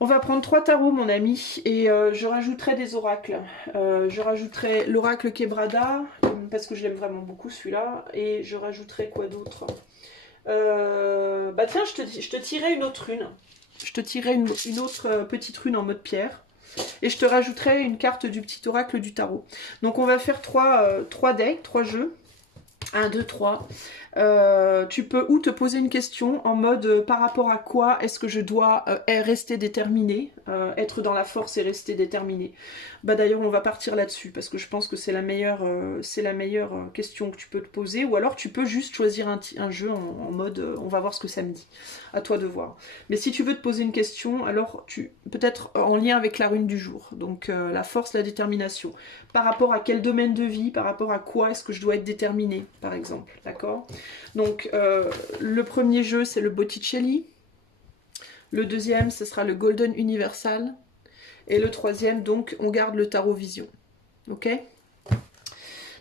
On va prendre 3 tarots, mon ami, et je rajouterai des oracles. Je rajouterai l'oracle Quebrada, parce que je l'aime vraiment beaucoup celui-là, et je rajouterai quoi d'autre? Bah tiens, je te tirais une autre rune. Je te tirais une autre petite rune en mode pierre, et je te rajouterai une carte du petit oracle du tarot. Donc on va faire 3 decks, 3 jeux. 1, 2, 3. Tu peux ou te poser une question en mode par rapport à quoi est-ce que je dois rester déterminé, être dans la force et rester déterminé. Bah d'ailleurs on va partir là-dessus parce que je pense que c'est la meilleure question que tu peux te poser, ou alors tu peux juste choisir un jeu en mode on va voir ce que ça me dit. À toi de voir. Mais si tu veux te poser une question, alors peut-être en lien avec la rune du jour. Donc la force, la détermination. Par rapport à quel domaine de vie, par rapport à quoi est-ce que je dois être déterminé, par exemple. D'accord? Donc le premier jeu c'est le Botticelli, le deuxième ce sera le Golden Universal, et le troisième donc on garde le Tarot Vision. Ok?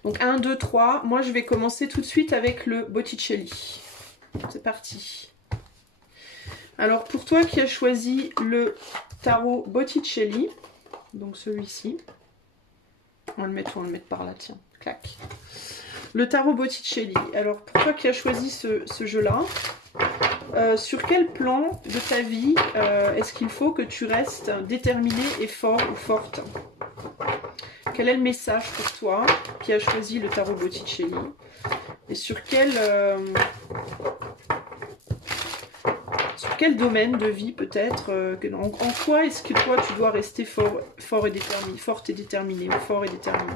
Donc 1, 2, 3, moi je vais commencer tout de suite avec le Botticelli. C'est parti. Alors pour toi qui as choisi le Tarot Botticelli, donc celui-ci, on va le mettre par là, tiens, clac. Le Tarot Botticelli. Alors, pour toi qui as choisi ce jeu-là, sur quel plan de ta vie est-ce qu'il faut que tu restes déterminé et fort ou forte? Quel est le message pour toi qui as choisi le Tarot Botticelli? Et sur quel domaine de vie peut-être en quoi est-ce que toi tu dois rester fort et déterminé, forte et déterminé, ou fort et déterminé?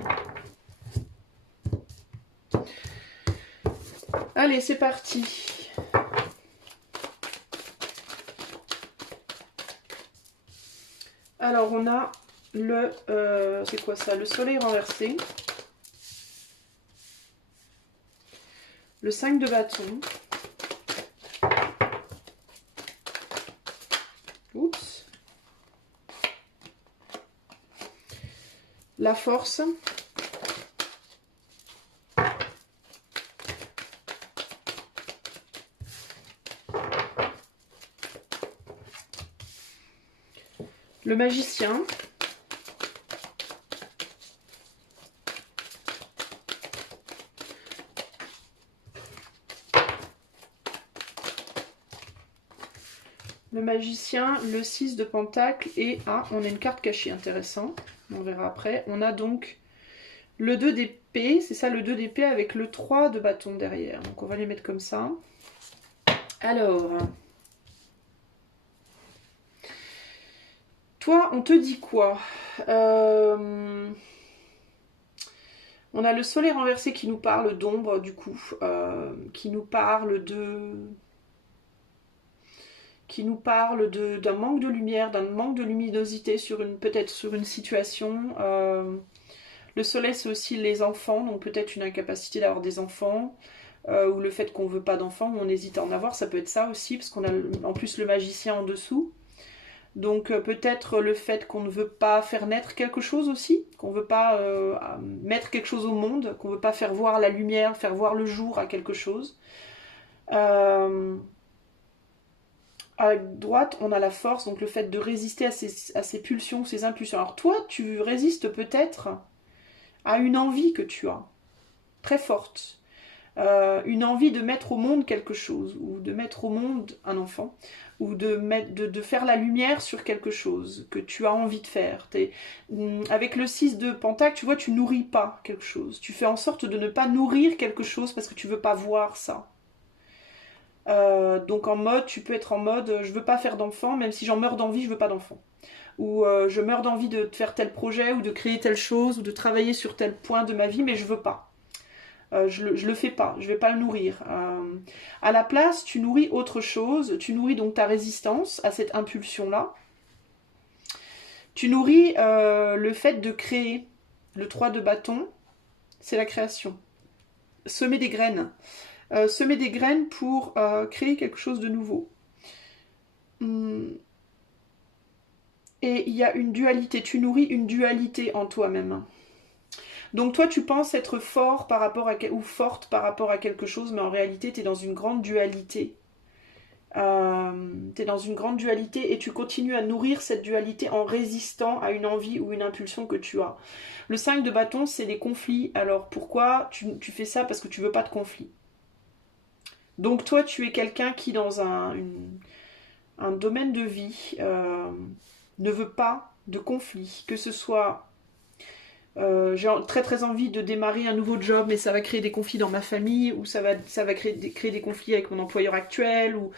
Allez, c'est parti. Alors, on a le... c'est quoi ça? Le soleil renversé. Le 5 de bâton. Oups. La force. Le magicien. Le magicien, le 6 de pentacle et on a une carte cachée, intéressant. On verra après. On a donc le 2 d'épée, c'est ça le 2 d'épée avec le 3 de bâton derrière. Donc on va les mettre comme ça. Alors... Toi, on te dit quoi? On a le soleil renversé qui nous parle d'ombre, du coup, qui nous parle d'un manque de lumière, d'un manque de luminosité peut-être sur une situation. Le soleil, c'est aussi les enfants, donc peut-être une incapacité d'avoir des enfants, ou le fait qu'on ne veut pas d'enfants, ou on hésite à en avoir, ça peut être ça aussi, parce qu'on a en plus le magicien en dessous. Donc peut-être le fait qu'on ne veut pas faire naître quelque chose aussi, qu'on ne veut pas mettre quelque chose au monde, qu'on ne veut pas faire voir la lumière, faire voir le jour à quelque chose. À droite, on a la force, donc le fait de résister à ces pulsions, ces impulsions. Alors toi, tu résistes peut-être à une envie que tu as, très forte. Une envie de mettre au monde quelque chose, ou de mettre au monde un enfant, ou de faire la lumière sur quelque chose que tu as envie de faire. Avec le 6 de Pentacle, tu vois, tu nourris pas quelque chose. Tu fais en sorte de ne pas nourrir quelque chose parce que tu veux pas voir ça. Donc en mode, tu peux être en mode, je veux pas faire d'enfant, même si j'en meurs d'envie, je veux pas d'enfant. Ou je meurs d'envie de faire tel projet, ou de créer telle chose, ou de travailler sur tel point de ma vie, mais je veux pas. Je le fais pas, je vais pas le nourrir. À la place, tu nourris autre chose, tu nourris donc ta résistance à cette impulsion-là. Tu nourris le fait de créer. Le 3 de bâton, c'est la création. Semer des graines. Semer des graines pour créer quelque chose de nouveau. Et il y a une dualité, tu nourris une dualité en toi-même. Donc toi tu penses être fort par rapport à ou forte par rapport à quelque chose, mais en réalité tu es dans une grande dualité. Tu es dans une grande dualité et tu continues à nourrir cette dualité en résistant à une envie ou une impulsion que tu as. Le 5 de bâton, c'est les conflits. Alors pourquoi tu fais ça? Parce que tu veux pas de conflit. Donc toi tu es quelqu'un qui dans un domaine de vie ne veut pas de conflit, que ce soit j'ai très très envie de démarrer un nouveau job, mais ça va créer des conflits dans ma famille, ou ça va créer des conflits avec mon employeur actuel, ou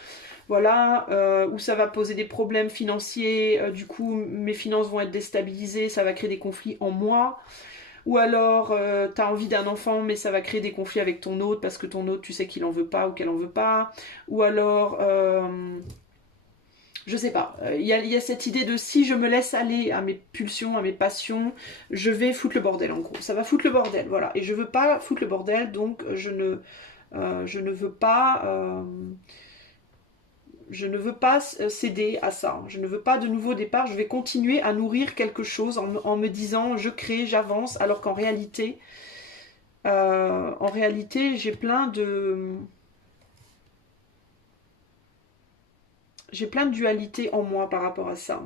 voilà, ou ça va poser des problèmes financiers, du coup mes finances vont être déstabilisées, ça va créer des conflits en moi. Ou alors t'as envie d'un enfant, mais ça va créer des conflits avec ton autre parce que ton autre tu sais qu'il en veut pas ou qu'elle en veut pas. Ou alors je sais pas, il y a cette idée de si je me laisse aller à mes pulsions, à mes passions, je vais foutre le bordel en gros. Ça va foutre le bordel, voilà. Et je veux pas foutre le bordel, donc je ne veux pas... je ne veux pas céder à ça. Je ne veux pas de nouveau départ. Je vais continuer à nourrir quelque chose en me disant je crée, j'avance, alors qu'en réalité, j'ai plein de... J'ai plein de dualité en moi par rapport à ça.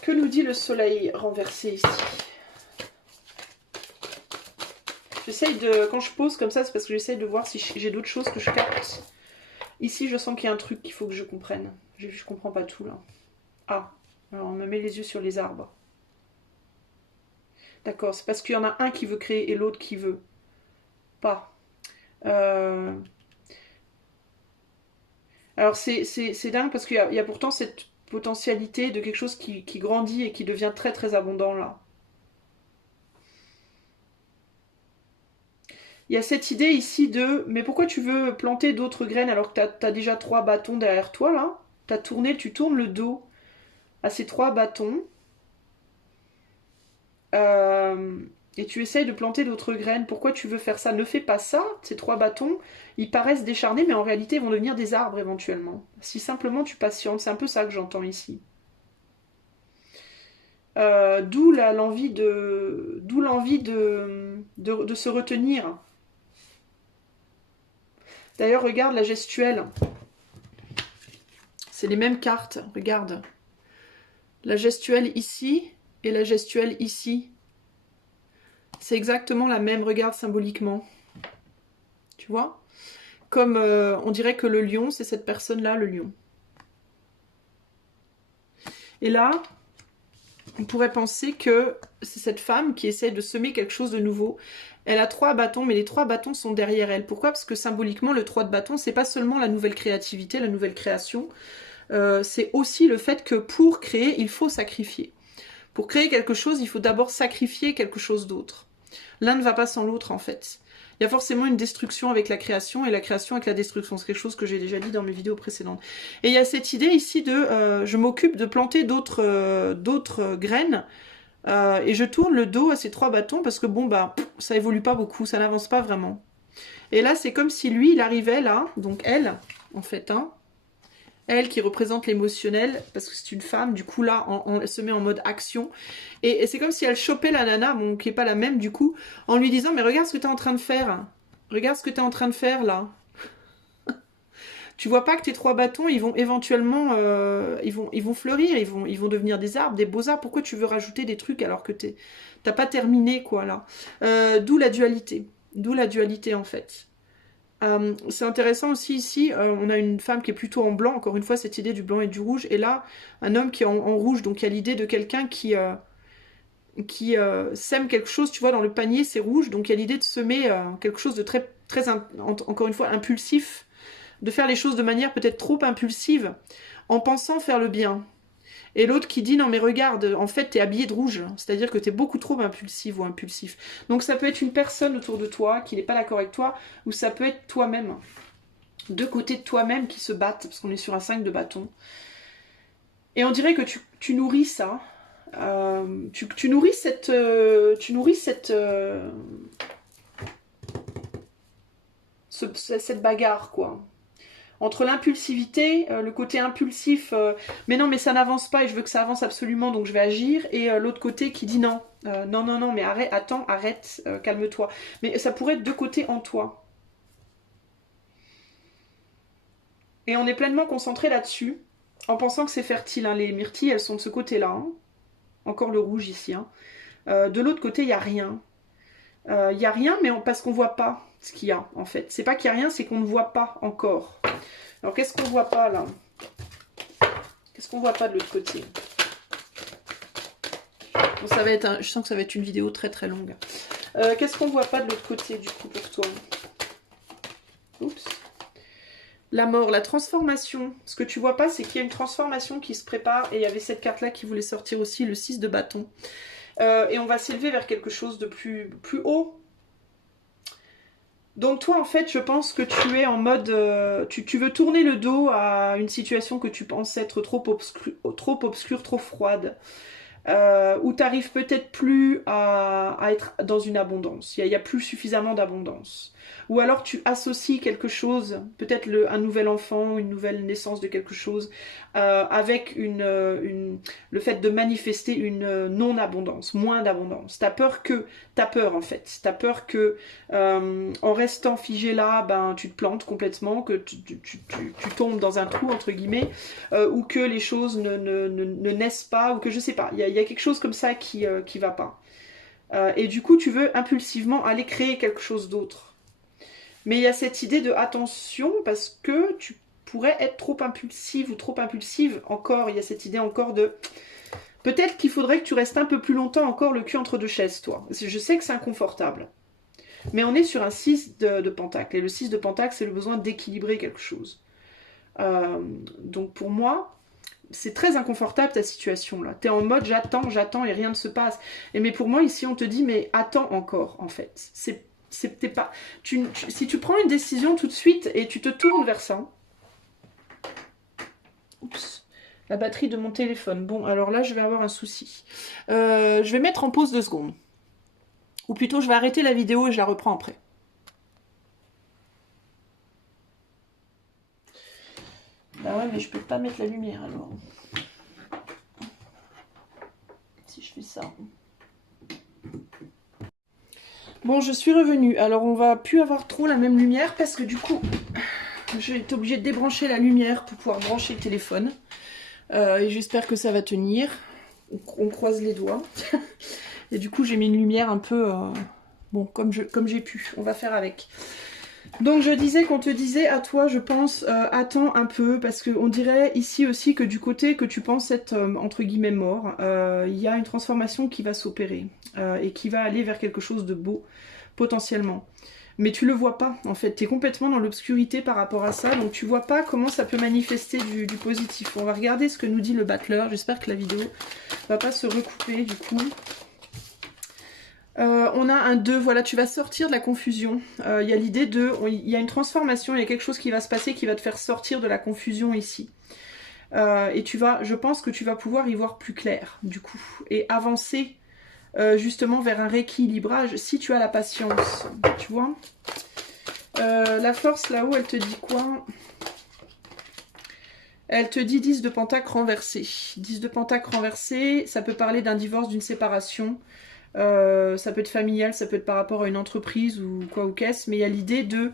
Que nous dit le soleil renversé ici? J'essaye de... Quand je pose comme ça, c'est parce que j'essaye de voir si j'ai d'autres choses que je capte. Ici, je sens qu'il y a un truc qu'il faut que je comprenne. Je comprends pas tout, là. Ah, alors on me met les yeux sur les arbres. D'accord, c'est parce qu'il y en a un qui veut créer et l'autre qui veut pas. Alors c'est dingue parce qu'il y a pourtant cette potentialité de quelque chose qui grandit et qui devient très très abondant là. Il y a cette idée ici de mais pourquoi tu veux planter d'autres graines alors que t'as déjà 3 bâtons derrière toi là? Tu tournes le dos à ces 3 bâtons. Et tu essayes de planter d'autres graines. Pourquoi tu veux faire ça? Ne fais pas ça. Ces 3 bâtons, ils paraissent décharnés, mais en réalité, ils vont devenir des arbres éventuellement. Si simplement tu patientes, c'est un peu ça que j'entends ici. D'où l'envie de se retenir. D'ailleurs, regarde la gestuelle. C'est les mêmes cartes. Regarde. La gestuelle ici et la gestuelle ici. C'est exactement la même, regarde symboliquement. Tu vois? Comme on dirait que le lion, c'est cette personne-là, le lion. Et là, on pourrait penser que c'est cette femme qui essaie de semer quelque chose de nouveau. Elle a 3 bâtons, mais les 3 bâtons sont derrière elle. Pourquoi? Parce que symboliquement, le 3 de bâton, c'est pas seulement la nouvelle créativité, la nouvelle création. C'est aussi le fait que pour créer, il faut sacrifier. Pour créer quelque chose, il faut d'abord sacrifier quelque chose d'autre. L'un ne va pas sans l'autre en fait. Il y a forcément une destruction avec la création et la création avec la destruction. C'est quelque chose que j'ai déjà dit dans mes vidéos précédentes. Et il y a cette idée ici de je m'occupe de planter d'autres graines et je tourne le dos à ces 3 bâtons parce que bon bah ça évolue pas beaucoup, ça n'avance pas vraiment. Et là, c'est comme si lui, il arrivait là, donc elle, en fait, hein, elle qui représente l'émotionnel, parce que c'est une femme, du coup là, elle se met en mode action. Et c'est comme si elle chopait la nana, bon, qui n'est pas la même du coup, en lui disant, mais regarde ce que tu es en train de faire. Regarde ce que tu es en train de faire là. Tu vois pas que tes 3 bâtons, ils vont éventuellement, ils vont fleurir, ils vont devenir des arbres, des beaux arbres. Pourquoi tu veux rajouter des trucs alors que t'as pas terminé, quoi, là. D'où la dualité. D'où la dualité, en fait. C'est intéressant aussi ici, on a une femme qui est plutôt en blanc, encore une fois cette idée du blanc et du rouge, et là un homme qui est en rouge, donc il y a l'idée de quelqu'un qui sème quelque chose, tu vois, dans le panier c'est rouge, donc il y a l'idée de semer quelque chose de très, très encore une fois impulsif, de faire les choses de manière peut-être trop impulsive, en pensant faire le bien. Et l'autre qui dit, non mais regarde, en fait t'es habillé de rouge, c'est-à-dire que t'es beaucoup trop impulsive ou impulsif. Donc ça peut être une personne autour de toi qui n'est pas d'accord avec toi, ou ça peut être toi-même. 2 côtés de toi-même qui se battent, parce qu'on est sur un 5 de bâton. Et on dirait que tu nourris ça. Tu nourris cette... cette bagarre, quoi. Entre l'impulsivité, le côté impulsif, mais non, mais ça n'avance pas et je veux que ça avance absolument, donc je vais agir, et l'autre côté qui dit non, non, non, non, mais arrête, attends, arrête, calme-toi. Mais ça pourrait être 2 côtés en toi. Et on est pleinement concentré là-dessus, en pensant que c'est fertile, hein. Les myrtilles, elles sont de ce côté-là, hein. Encore le rouge ici. Hein. De l'autre côté, il n'y a rien. Il n'y a rien, mais parce qu'on ne voit pas ce qu'il y a, en fait. C'est pas qu'il n'y a rien, c'est qu'on ne voit pas encore. Alors, qu'est-ce qu'on voit pas, là? Qu'est-ce qu'on voit pas de l'autre côté? Bon, ça va être je sens que ça va être une vidéo très très longue. Qu'est-ce qu'on voit pas de l'autre côté, du coup, pour toi? Oups. La mort, la transformation. Ce que tu vois pas, c'est qu'il y a une transformation qui se prépare. Et il y avait cette carte-là qui voulait sortir aussi, le 6 de bâton. Et on va s'élever vers quelque chose de plus haut. Donc toi, en fait, je pense que tu es en mode... tu veux tourner le dos à une situation que tu penses être trop obscure, trop froide. Où tu n'arrives peut-être plus à être dans une abondance. Il n'y a plus suffisamment d'abondance. Ou alors tu associes quelque chose, peut-être un nouvel enfant, une nouvelle naissance de quelque chose, avec le fait de manifester une non-abondance, moins d'abondance. T'as peur en fait. T'as peur que en restant figé là, ben, tu te plantes complètement, que tu tombes dans un trou, entre guillemets, ou que les choses ne naissent pas, ou que je sais pas. Il y a quelque chose comme ça qui va pas. Et du coup, tu veux impulsivement aller créer quelque chose d'autre. Mais il y a cette idée de attention, parce que tu pourrais être trop impulsive ou trop impulsive. Encore, il y a cette idée encore de... Peut-être qu'il faudrait que tu restes un peu plus longtemps encore le cul entre 2 chaises, toi. Je sais que c'est inconfortable. Mais on est sur un 6 de pentacle. Et le 6 de pentacle, c'est le besoin d'équilibrer quelque chose. Donc pour moi, c'est très inconfortable ta situation là. Tu es en mode j'attends et rien ne se passe. Mais pour moi, ici, on te dit mais attends encore, en fait. T'es pas... si tu prends une décision tout de suite et tu te tournes vers ça... Oups, la batterie de mon téléphone. Bon, alors là, je vais avoir un souci. Je vais mettre en pause 2 secondes. Ou plutôt, je vais arrêter la vidéo et je la reprends après. Bah ouais, mais je peux pas mettre la lumière alors. Si je fais ça... Bon, je suis revenue. Alors, on va plus avoir trop la même lumière parce que du coup, j'ai été obligée de débrancher la lumière pour pouvoir brancher le téléphone. Et j'espère que ça va tenir. On croise les doigts. Et du coup, j'ai mis une lumière un peu... bon, comme j'ai pu. On va faire avec. Donc, je disais qu'on te disait à toi, je pense, attends un peu. Parce qu'on dirait ici aussi que du côté que tu penses être, entre guillemets, mort, il y a une transformation qui va s'opérer. Et qui va aller vers quelque chose de beau, potentiellement. Mais tu le vois pas, en fait. Tu es complètement dans l'obscurité par rapport à ça, donc tu vois pas comment ça peut manifester du positif. On va regarder ce que nous dit le battleur. J'espère que la vidéo va pas se recouper, du coup. On a un 2, voilà, tu vas sortir de la confusion. Il y a l'idée de... Il y a une transformation, il y a quelque chose qui va se passer qui va te faire sortir de la confusion ici. Et je pense que tu vas pouvoir y voir plus clair, du coup. Et avancer... justement vers un rééquilibrage si tu as la patience, tu vois. La force, là-haut, elle te dit quoi? Elle te dit 10 de pentacle renversé. 10 de pentacle renversé, ça peut parler d'un divorce, d'une séparation. Ça peut être familial, ça peut être par rapport à une entreprise ou quoi ou qu'est-ce, mais il y a l'idée de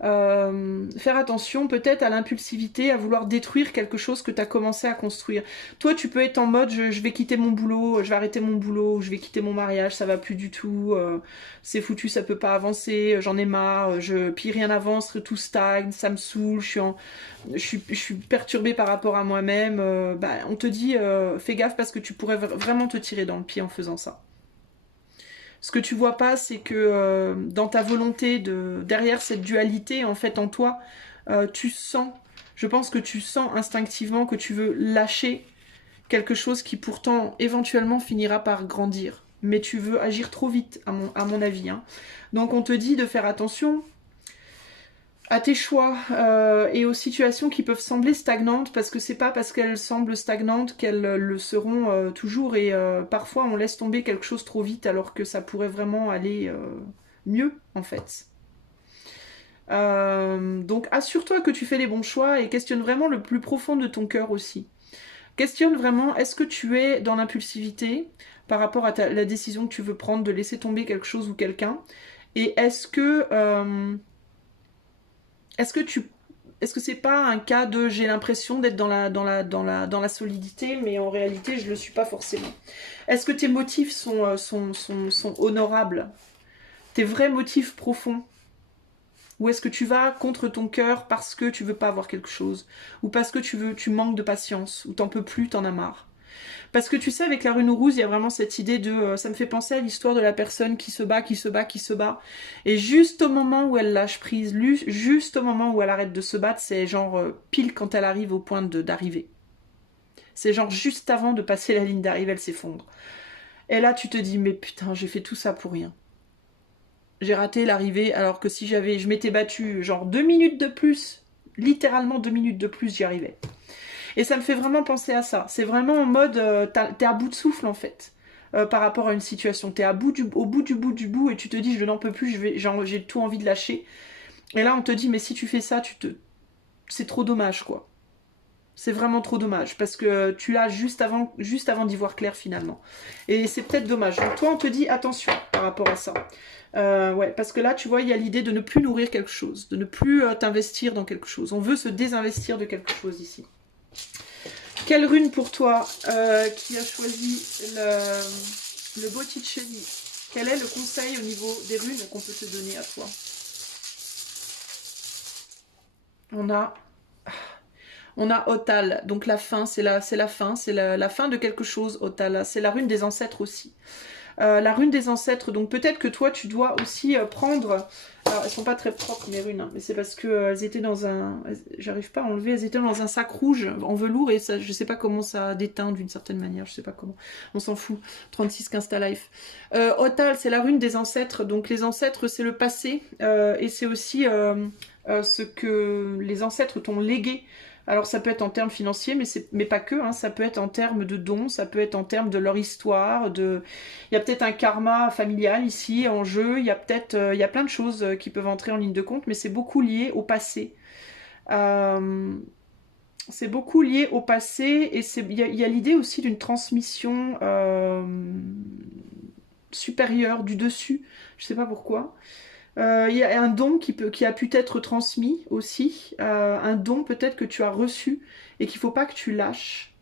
faire attention peut-être à l'impulsivité, à vouloir détruire quelque chose que tu as commencé à construire. Toi, tu peux être en mode je vais quitter mon boulot, je vais arrêter mon boulot, je vais quitter mon mariage, ça va plus du tout, c'est foutu, ça peut pas avancer, j'en ai marre, puis rien n'avance, tout stagne, ça me saoule, je suis perturbée par rapport à moi-même. On te dit fais gaffe parce que tu pourrais vraiment te tirer dans le pied en faisant ça. Ce que tu vois pas, c'est que dans ta volonté, derrière cette dualité, en fait, en toi, tu sens, je pense que tu sens instinctivement que tu veux lâcher quelque chose qui pourtant éventuellement finira par grandir. Mais tu veux agir trop vite, à mon avis. Hein. Donc on te dit de faire attention à tes choix et aux situations qui peuvent sembler stagnantes, parce que c'est pas parce qu'elles semblent stagnantes qu'elles le seront toujours, et parfois on laisse tomber quelque chose trop vite alors que ça pourrait vraiment aller mieux en fait. Donc assure-toi que tu fais les bons choix et questionne vraiment le plus profond de ton cœur aussi. Questionne vraiment, est-ce que tu es dans l'impulsivité par rapport à la décision que tu veux prendre de laisser tomber quelque chose ou quelqu'un, et est-ce que c'est pas un cas de j'ai l'impression d'être dans la solidité, mais en réalité je le suis pas forcément. Est-ce que tes motifs sont honorables, tes vrais motifs profonds, ou est-ce que tu vas contre ton cœur parce que tu veux pas avoir quelque chose, ou parce que tu manques de patience, ou t'en peux plus, t'en as marre? Parce que tu sais, avec la rune rouge, il y a vraiment cette idée de... ça me fait penser à l'histoire de la personne qui se bat, qui se bat, qui se bat. Et juste au moment où elle lâche prise, juste au moment où elle arrête de se battre, c'est genre pile quand elle arrive au point d'arriver. C'est genre juste avant de passer la ligne d'arrivée, elle s'effondre. Et là, tu te dis, mais putain, j'ai fait tout ça pour rien. J'ai raté l'arrivée, alors que si je m'étais battue genre 2 minutes de plus, littéralement 2 minutes de plus, j'y arrivais. Et ça me fait vraiment penser à ça. C'est vraiment en mode, t'es à bout de souffle en fait, par rapport à une situation. T'es au bout du bout, et tu te dis, je n'en peux plus, j'ai tout envie de lâcher. Et là, on te dit, mais si tu fais ça, c'est trop dommage, quoi. C'est vraiment trop dommage, parce que tu l'as juste avant d'y voir clair finalement. Et c'est peut-être dommage. Donc toi, on te dit, attention par rapport à ça. Ouais, parce que là, tu vois, il y a l'idée de ne plus nourrir quelque chose, de ne plus t'investir dans quelque chose. On veut se désinvestir de quelque chose ici. Quelle rune pour toi qui a choisi le Botticelli? Quel est le conseil au niveau des runes qu'on peut te donner à toi? On a Otal, donc la fin, c'est la fin, c'est la fin de quelque chose, Otal. C'est la rune des ancêtres aussi. La rune des ancêtres, donc peut-être que toi tu dois aussi prendre... Alors elles sont pas très propres mes runes, hein, mais c'est parce que elles étaient dans un... J'arrive pas à enlever, elles étaient dans un sac rouge en velours, et ça, je sais pas comment ça déteint d'une certaine manière, je sais pas comment, on s'en fout. 36 Insta Life. Otal, c'est la rune des ancêtres, donc les ancêtres c'est le passé, et c'est aussi ce que les ancêtres t'ont légué. Alors ça peut être en termes financiers, mais pas que, hein, ça peut être en termes de dons, ça peut être en termes de leur histoire, il y a peut-être un karma familial ici en jeu, il y a plein de choses qui peuvent entrer en ligne de compte, mais c'est beaucoup lié au passé. C'est beaucoup lié au passé, et il y a l'idée aussi d'une transmission supérieure, du dessus, je sais pas pourquoi. Il y a un don qui a pu être transmis aussi, un don peut-être que tu as reçu et qu'il ne faut pas que tu lâches.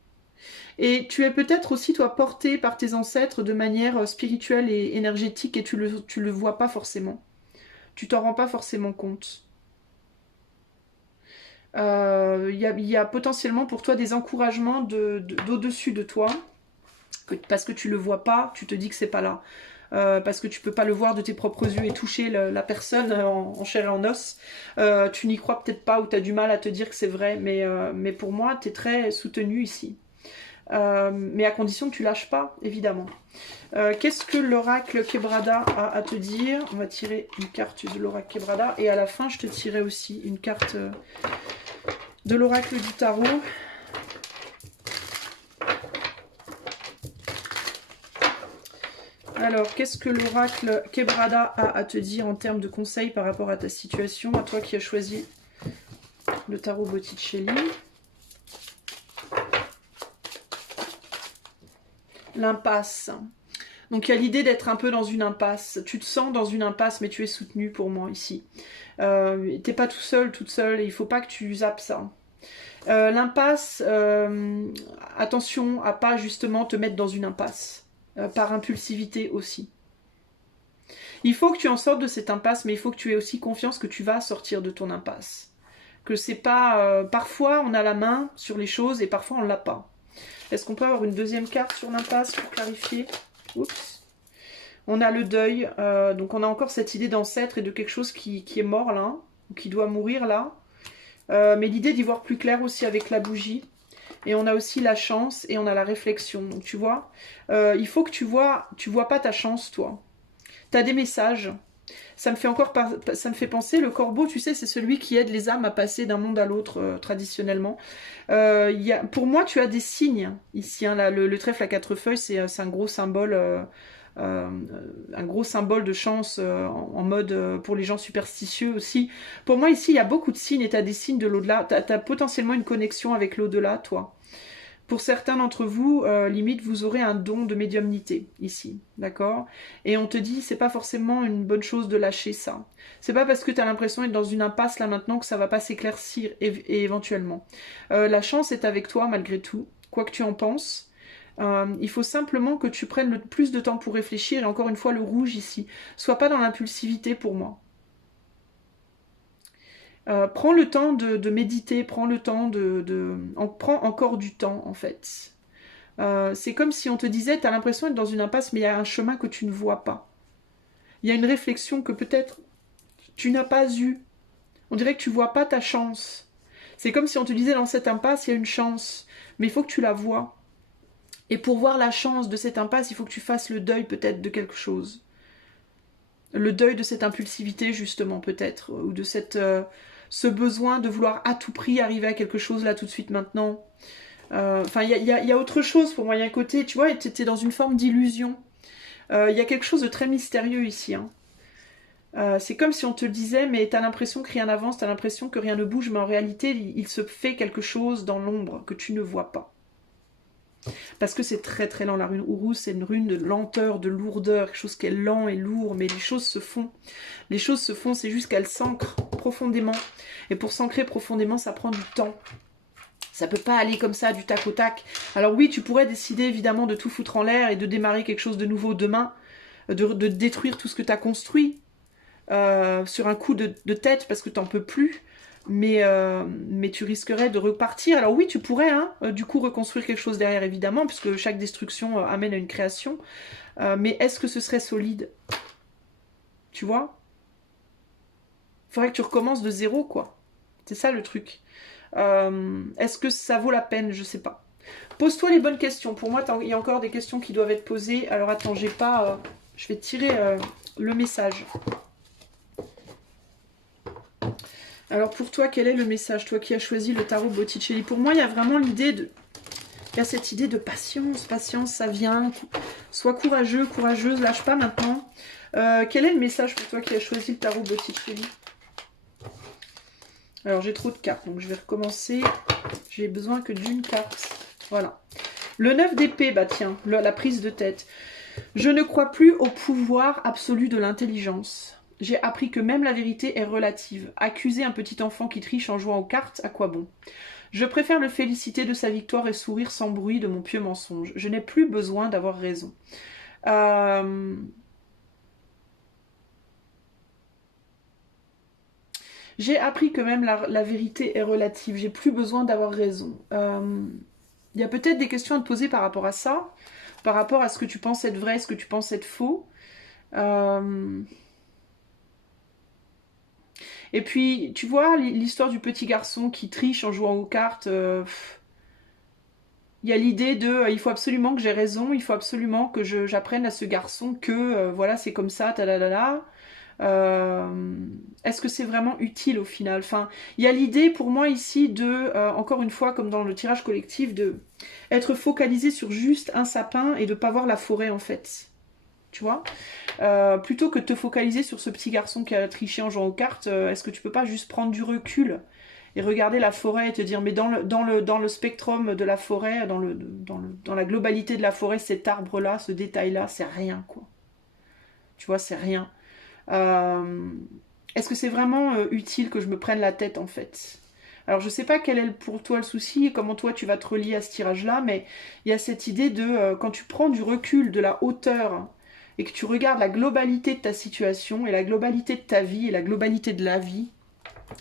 Et tu es peut-être aussi toi porté par tes ancêtres de manière spirituelle et énergétique, et tu le vois pas forcément. Tu t'en rends pas forcément compte. Il y a potentiellement pour toi des encouragements d'au-dessus de toi, parce que tu le vois pas, tu te dis que c'est pas là. Parce que tu peux pas le voir de tes propres yeux et toucher la personne en chair et en os. Tu n'y crois peut-être pas, ou tu as du mal à te dire que c'est vrai, mais pour moi, tu es très soutenu ici. Mais à condition que tu lâches pas, évidemment. Qu'est-ce que l'oracle Quebrada a à te dire? On va tirer une carte de l'oracle Quebrada, et à la fin, je te tirerai aussi une carte de l'oracle du tarot. Alors, qu'est-ce que l'oracle Quebrada a à te dire en termes de conseils par rapport à ta situation, à toi qui as choisi le tarot Botticelli? L'impasse. Donc il y a l'idée d'être un peu dans une impasse. Tu te sens dans une impasse, mais tu es soutenu pour moi ici. T'es pas tout seul, toute seule, et il faut pas que tu zappes ça. L'impasse, attention à pas justement te mettre dans une impasse. Par impulsivité aussi. Il faut que tu en sortes de cette impasse, mais il faut que tu aies aussi confiance que tu vas sortir de ton impasse. Que c'est pas... parfois on a la main sur les choses et parfois on l'a pas. Est-ce qu'on peut avoir une deuxième carte sur l'impasse pour clarifier? Oups. On a le deuil, donc on a encore cette idée d'ancêtre et de quelque chose qui est mort là, ou qui doit mourir là. Mais l'idée d'y voir plus clair aussi avec la bougie. Et on a aussi la chance et on a la réflexion. Donc tu vois, il faut que tu vois pas ta chance toi. Tu as des messages. Ça me fait penser, le corbeau, tu sais, c'est celui qui aide les âmes à passer d'un monde à l'autre traditionnellement. Pour moi, tu as des signes ici. Hein, là, le trèfle à 4 feuilles, c'est un gros symbole. Un gros symbole de chance en mode pour les gens superstitieux aussi. Pour moi ici il y a beaucoup de signes et tu as des signes de l'au-delà, tu as potentiellement une connexion avec l'au-delà toi. Pour certains d'entre vous, limite vous aurez un don de médiumnité ici, d'accord? Et on te dit c'est pas forcément une bonne chose de lâcher ça. C'est pas parce que tu as l'impression d'être dans une impasse là maintenant que ça va pas s'éclaircir et éventuellement. La chance est avec toi malgré tout, quoi que tu en penses. Il faut simplement que tu prennes le plus de temps pour réfléchir. Et encore une fois, le rouge ici. Sois pas dans l'impulsivité pour moi. Prends le temps de méditer. Prends le temps prends encore du temps, en fait. C'est comme si on te disait, tu as l'impression d'être dans une impasse, mais il y a un chemin que tu ne vois pas. Il y a une réflexion que peut-être tu n'as pas eue. On dirait que tu vois pas ta chance. C'est comme si on te disait, dans cette impasse, il y a une chance. Mais il faut que tu la vois. Et pour voir la chance de cette impasse, il faut que tu fasses le deuil peut-être de quelque chose. Le deuil de cette impulsivité justement peut-être, ou de ce besoin de vouloir à tout prix arriver à quelque chose là tout de suite maintenant. Enfin, il y a autre chose pour moi, il y a un côté, tu vois, tu es dans une forme d'illusion. Il y a quelque chose de très mystérieux ici. Hein. C'est comme si on te le disait, mais tu as l'impression que rien n'avance, tu as l'impression que rien ne bouge, mais en réalité, il se fait quelque chose dans l'ombre que tu ne vois pas. Parce que c'est très très lent, la rune Urus, c'est une rune de lenteur, de lourdeur, quelque chose qui est lent et lourd, mais les choses se font. Les choses se font, c'est juste qu'elles s'ancrent profondément. Et pour s'ancrer profondément, ça prend du temps. Ça peut pas aller comme ça, du tac au tac. Alors oui, tu pourrais décider évidemment de tout foutre en l'air et de démarrer quelque chose de nouveau demain, de détruire tout ce que tu as construit sur un coup de tête parce que tu n'en peux plus. Mais tu risquerais de repartir. Alors oui, tu pourrais du coup reconstruire quelque chose derrière, évidemment, puisque chaque destruction amène à une création. Mais est-ce que ce serait solide? Tu vois? Il faudrait que tu recommences de zéro, quoi. C'est ça le truc. Est-ce que ça vaut la peine? Je sais pas. Pose-toi les bonnes questions. Pour moi, il y a encore des questions qui doivent être posées. Alors attends, j'ai pas... je vais tirer le message. Alors pour toi, quel est le message? Toi qui as choisi le tarot Botticelli. Pour moi, il y a vraiment l'idée de... Il y a cette idée de patience. Patience, ça vient. Sois courageux, courageuse. Lâche pas maintenant. Quel est le message pour toi qui as choisi le tarot Botticelli? Alors j'ai trop de cartes, donc je vais recommencer. J'ai besoin que d'une carte. Voilà. Le 9 d'épée, bah tiens, la prise de tête. Je ne crois plus au pouvoir absolu de l'intelligence. J'ai appris que même la vérité est relative. Accuser un petit enfant qui triche en jouant aux cartes, à quoi bon? Je préfère le féliciter de sa victoire et sourire sans bruit de mon pieux mensonge. Je n'ai plus besoin d'avoir raison. J'ai appris que même la vérité est relative. J'ai plus besoin d'avoir raison. Il y a peut-être des questions à te poser par rapport à ça, par rapport à ce que tu penses être vrai, ce que tu penses être faux. Et puis, tu vois, l'histoire du petit garçon qui triche en jouant aux cartes, il y a l'idée de il faut absolument que j'ai raison, il faut absolument que j'apprenne à ce garçon que voilà, c'est comme ça, talalala. Est-ce que c'est vraiment utile au final? Enfin, il y a l'idée pour moi ici de, encore une fois, comme dans le tirage collectif, de être focalisé sur juste un sapin et de pas voir la forêt en fait. tu vois. Plutôt que de te focaliser sur ce petit garçon qui a triché en jouant aux cartes, est-ce que tu peux pas juste prendre du recul et regarder la forêt et te dire, mais dans le spectrum de la forêt, dans la globalité de la forêt, cet arbre-là, ce détail-là, c'est rien, quoi. Tu vois, c'est rien. Est-ce que c'est vraiment utile que je me prenne la tête, en fait? Alors, je sais pas quel est pour toi le souci et comment toi tu vas te relier à ce tirage-là, mais il y a cette idée de, quand tu prends du recul, de la hauteur, et que tu regardes la globalité de ta situation, et la globalité de ta vie, et la globalité de la vie,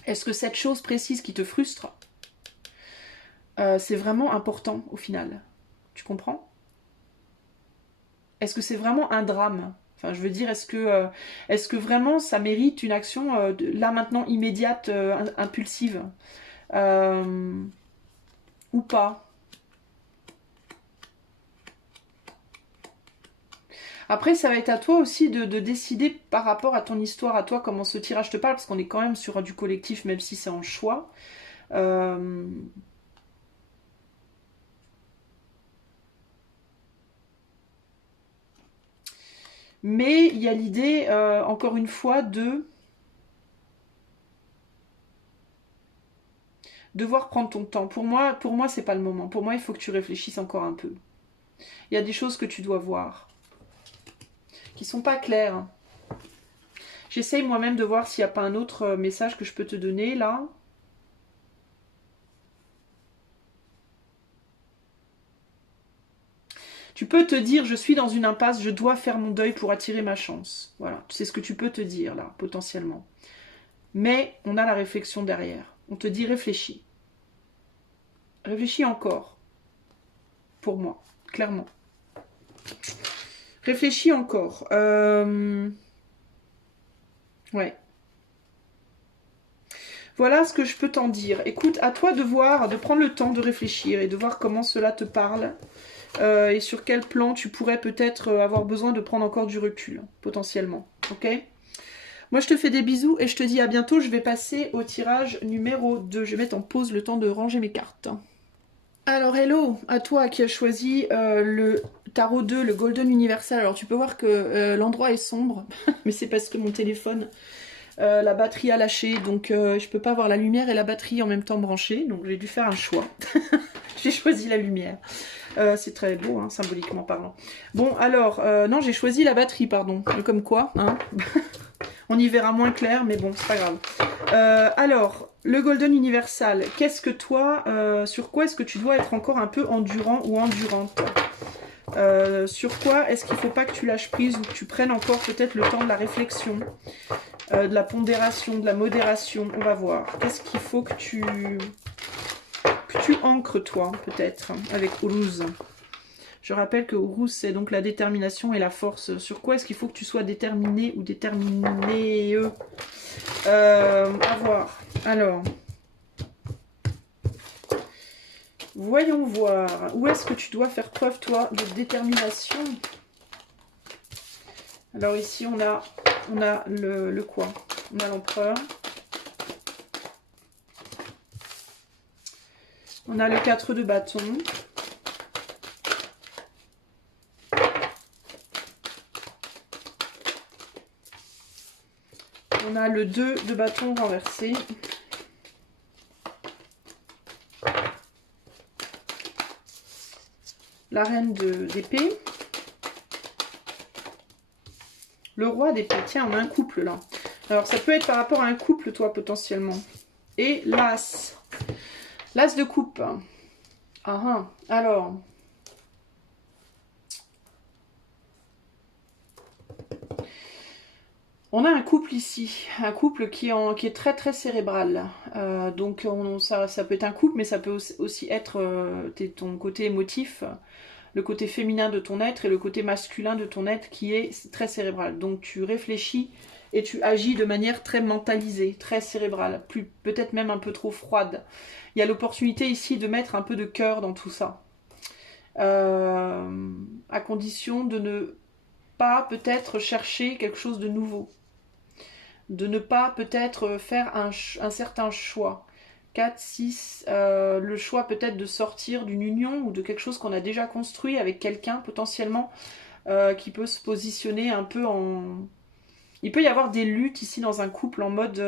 est-ce que cette chose précise qui te frustre, c'est vraiment important au final? Tu comprends? Est-ce que c'est vraiment un drame? Enfin, je veux dire, est-ce que vraiment ça mérite une action là maintenant immédiate, impulsive, ou pas? Après, ça va être à toi aussi de décider par rapport à ton histoire, à toi, comment ce tirage te parle, parce qu'on est quand même sur du collectif, même si c'est en choix. Euh, Mais il y a l'idée, encore une fois, de devoir prendre ton temps. Pour moi, c'est pas le moment. Pour moi, il faut que tu réfléchisses encore un peu. Il y a des choses que tu dois voir, qui sont pas claires. J'essaye moi-même de voir s'il n'y a pas un autre message que je peux te donner, là. Tu peux te dire, je suis dans une impasse, je dois faire mon deuil pour attirer ma chance. Voilà, c'est ce que tu peux te dire, là, potentiellement. Mais on a la réflexion derrière. On te dit, réfléchis. Réfléchis encore. Pour moi, clairement. Réfléchis encore. Ouais. Voilà ce que je peux t'en dire. Écoute, à toi de voir, de prendre le temps de réfléchir et de voir comment cela te parle. Et sur quel plan tu pourrais peut-être avoir besoin de prendre encore du recul, potentiellement. Ok ? Moi, je te fais des bisous et je te dis à bientôt. Je vais passer au tirage numéro 2. Je vais mettre en pause le temps de ranger mes cartes. Alors, hello à toi qui as choisi le tarot 2, le Golden Universal. Alors, tu peux voir que l'endroit est sombre, mais c'est parce que mon téléphone, la batterie a lâché, donc je peux pas avoir la lumière et la batterie en même temps branchées, donc j'ai dû faire un choix. J'ai choisi la lumière. C'est très beau, hein, symboliquement parlant. Bon, alors, non, j'ai choisi la batterie, pardon. Comme quoi, hein. On y verra moins clair, mais bon, c'est pas grave. Alors, le Golden Universal, qu'est-ce que toi, sur quoi est-ce que tu dois être encore un peu endurant ou endurante? Sur quoi est-ce qu'il ne faut pas que tu lâches prise ou que tu prennes encore peut-être le temps de la réflexion, de la pondération, de la modération? On va voir. Qu'est-ce qu'il faut que tu ancres, toi, peut-être, avec Uruz? Je rappelle que Uruz, c'est donc la détermination et la force. Sur quoi est-ce qu'il faut que tu sois déterminé ou déterminé? À voir. Alors, voyons voir. Où est-ce que tu dois faire preuve, toi, de détermination? Alors ici, on a le quoi? On a l'empereur. On a le 4 de bâton. On a le 2 de bâton renversé. La reine d'épée. Le roi d'épée. Tiens, on a un couple là. Alors ça peut être par rapport à un couple, toi, potentiellement. Et l'as. L'as de coupe. Ah ah. Alors. On a un couple ici, un couple qui est très très cérébral. Donc ça peut être un couple, mais ça peut aussi être ton côté émotif, le côté féminin de ton être et le côté masculin de ton être qui est très cérébral. Donc tu réfléchis et tu agis de manière très mentalisée, très cérébrale, peut-être même un peu trop froide. Il y a l'opportunité ici de mettre un peu de cœur dans tout ça. À condition de ne pas peut-être chercher quelque chose de nouveau. De ne pas peut-être faire un certain choix. 4, 6, le choix peut-être de sortir d'une union ou de quelque chose qu'on a déjà construit avec quelqu'un potentiellement qui peut se positionner un peu en... Il peut y avoir des luttes ici dans un couple en mode...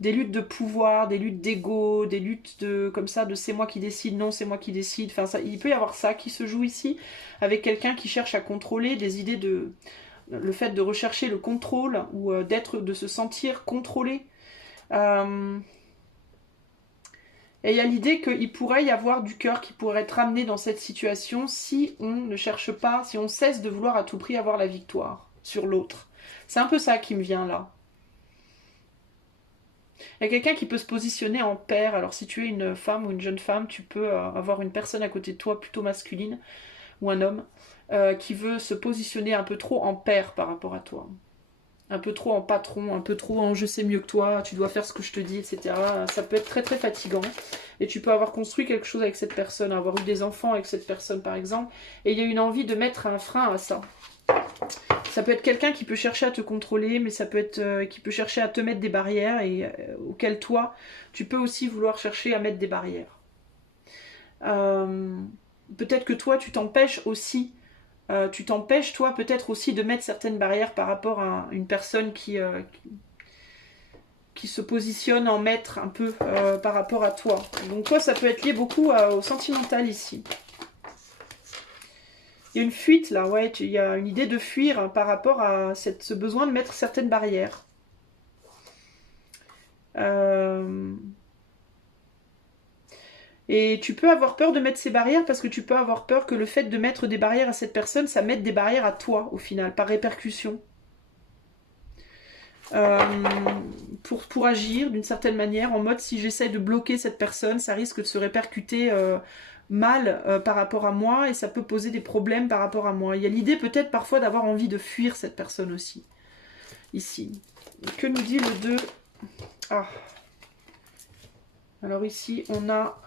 des luttes de pouvoir, des luttes d'ego, des luttes de comme ça, de c'est moi qui décide, non c'est moi qui décide. Enfin, ça, il peut y avoir ça qui se joue ici, avec quelqu'un qui cherche à contrôler des idées de... Le fait de rechercher le contrôle, ou de se sentir contrôlé. Et il y a l'idée qu'il pourrait y avoir du cœur qui pourrait être amené dans cette situation si on ne cherche pas, si on cesse de vouloir à tout prix avoir la victoire sur l'autre. C'est un peu ça qui me vient là. Il y a quelqu'un qui peut se positionner en père. Alors si tu es une femme ou une jeune femme, tu peux avoir une personne à côté de toi plutôt masculine, ou un homme, qui veut se positionner un peu trop en père par rapport à toi. Un peu trop en patron, un peu trop en je sais mieux que toi, tu dois faire ce que je te dis, etc. Ça peut être très très fatigant. Et tu peux avoir construit quelque chose avec cette personne, avoir eu des enfants avec cette personne par exemple, et il y a une envie de mettre un frein à ça. Ça peut être quelqu'un qui peut chercher à te contrôler, mais ça peut être qui peut chercher à te mettre des barrières, et auquel toi, tu peux aussi vouloir chercher à mettre des barrières. Peut-être que toi, tu t'empêches aussi. Tu t'empêches, toi, peut-être aussi de mettre certaines barrières par rapport à une personne qui se positionne en maître un peu par rapport à toi. Donc toi, ça peut être lié beaucoup au sentimental ici. Il y a une fuite là, ouais, il y a une idée de fuir par rapport à ce besoin de mettre certaines barrières. Et tu peux avoir peur de mettre ces barrières parce que tu peux avoir peur que le fait de mettre des barrières à cette personne, ça mette des barrières à toi au final, par répercussion. Pour agir d'une certaine manière, en mode si j'essaie de bloquer cette personne, ça risque de se répercuter mal par rapport à moi et ça peut poser des problèmes par rapport à moi. Il y a l'idée peut-être parfois d'avoir envie de fuir cette personne aussi. Ici. Que nous dit le 2 ? Ah. Alors ici, on a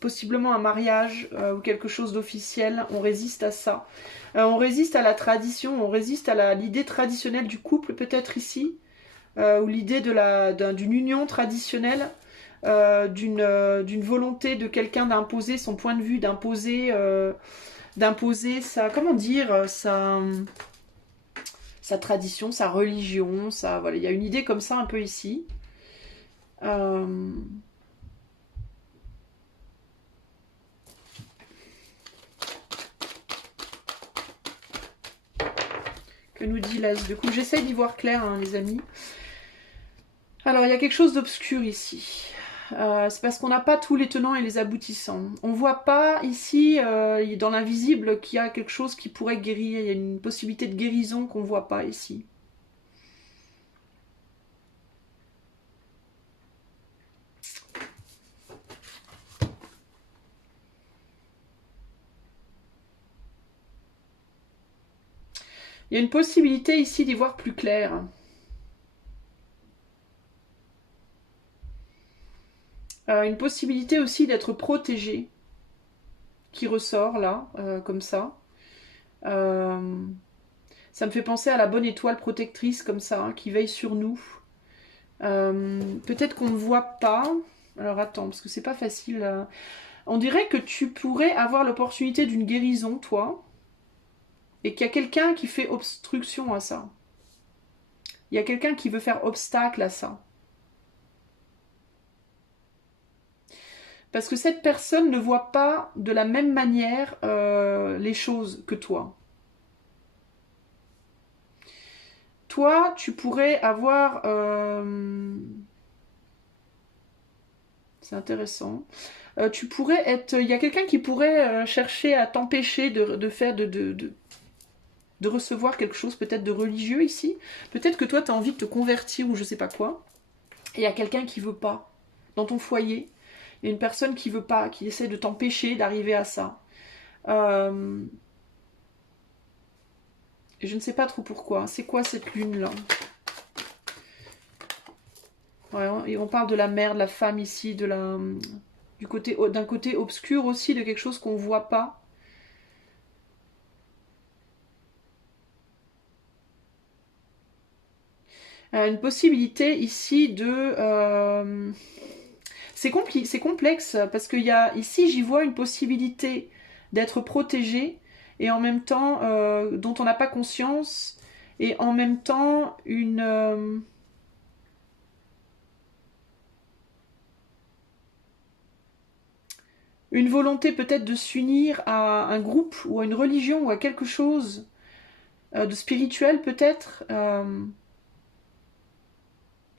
possiblement un mariage ou quelque chose d'officiel. On résiste à ça. On résiste à la tradition, on résiste à l'idée traditionnelle du couple peut-être ici. Ou l'idée d'une union traditionnelle, d'une volonté de quelqu'un d'imposer son point de vue, d'imposer sa, comment dire, sa tradition, sa religion, voilà, il y a une idée comme ça un peu ici. Que nous dit l'As de coupe. J'essaie d'y voir clair, hein, les amis. Alors, il y a quelque chose d'obscur ici. C'est parce qu'on n'a pas tous les tenants et les aboutissants. On ne voit pas ici, dans l'invisible, qu'il y a quelque chose qui pourrait guérir. Il y a une possibilité de guérison qu'on ne voit pas ici. Il y a une possibilité ici d'y voir plus clair. Une possibilité aussi d'être protégé qui ressort là, comme ça. Ça me fait penser à la bonne étoile protectrice comme ça, hein, qui veille sur nous. Peut-être qu'on ne voit pas. Alors attends, parce que c'est pas facile. On dirait que tu pourrais avoir l'opportunité d'une guérison, toi, et qu'il y a quelqu'un qui fait obstruction à ça. Il y a quelqu'un qui veut faire obstacle à ça. Parce que cette personne ne voit pas de la même manière les choses que toi. Toi, tu pourrais avoir... C'est intéressant. Tu pourrais être... Il y a quelqu'un qui pourrait chercher à t'empêcher de recevoir quelque chose peut-être de religieux ici. Peut-être que toi, tu as envie de te convertir ou je sais pas quoi. Et il y a quelqu'un qui veut pas. Dans ton foyer, il y a une personne qui veut pas, qui essaie de t'empêcher d'arriver à ça. Et je ne sais pas trop pourquoi. C'est quoi cette lune-là? Ouais, et on parle de la mère, de la femme ici, d'un côté obscur aussi, de quelque chose qu'on ne voit pas. Une possibilité ici de... c'est complexe parce que ici j'y vois une possibilité d'être protégé et en même temps dont on n'a pas conscience, et en même temps une volonté peut-être de s'unir à un groupe ou à une religion ou à quelque chose de spirituel peut-être.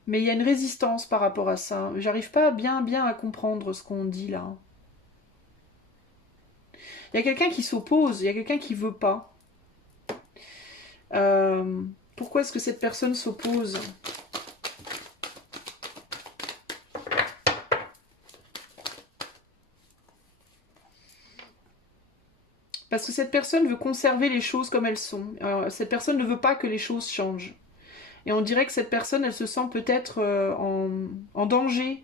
Mais il y a une résistance par rapport à ça. J'arrive pas bien à comprendre ce qu'on dit là. Il y a quelqu'un qui s'oppose, il y a quelqu'un qui veut pas. Pourquoi est-ce que cette personne s'oppose? Parce que cette personne veut conserver les choses comme elles sont. Cette personne ne veut pas que les choses changent. Et on dirait que cette personne, elle se sent peut-être en danger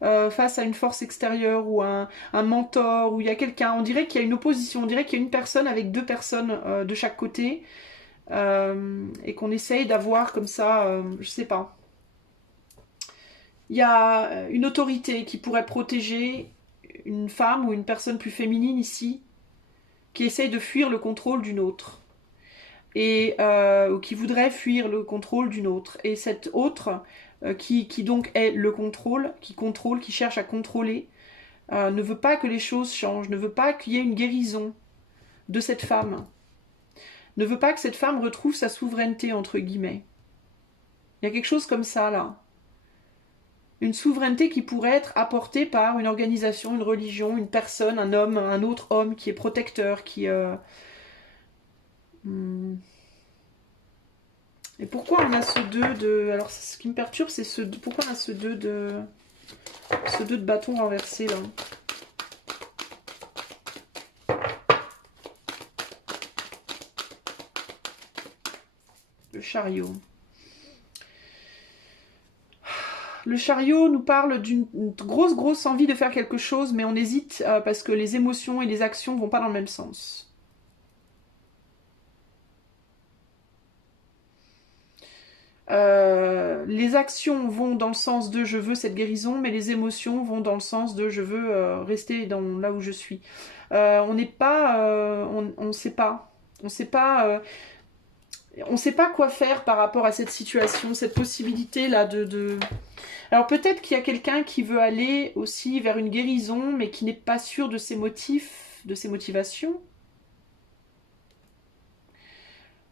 face à une force extérieure ou un mentor, ou il y a quelqu'un. On dirait qu'il y a une opposition, on dirait qu'il y a une personne avec deux personnes de chaque côté, et qu'on essaye d'avoir comme ça, je sais pas. Il y a une autorité qui pourrait protéger une femme ou une personne plus féminine ici, qui essaye de fuir le contrôle d'une autre, et qui voudrait fuir le contrôle d'une autre. Et cette autre, qui donc est le contrôle, qui cherche à contrôler, ne veut pas que les choses changent, ne veut pas qu'il y ait une guérison de cette femme, ne veut pas que cette femme retrouve sa souveraineté, entre guillemets. Il y a quelque chose comme ça, là. Une souveraineté qui pourrait être apportée par une organisation, une religion, une personne, un homme, un autre homme qui est protecteur, qui... Et pourquoi on a ce 2 de... Alors, ce qui me perturbe, c'est ce... Pourquoi on a ce 2 de... Ce 2 de bâton renversé, là? Le chariot. Le chariot nous parle d'une grosse envie de faire quelque chose, mais on hésite parce que les émotions et les actions vont pas dans le même sens. Les actions vont dans le sens de je veux cette guérison, mais les émotions vont dans le sens de je veux rester là où je suis. On n'est pas, on sait pas, on sait pas quoi faire par rapport à cette situation, cette possibilité là de... Alors peut-être qu'il y a quelqu'un qui veut aller aussi vers une guérison, mais qui n'est pas sûr de ses motifs, de ses motivations.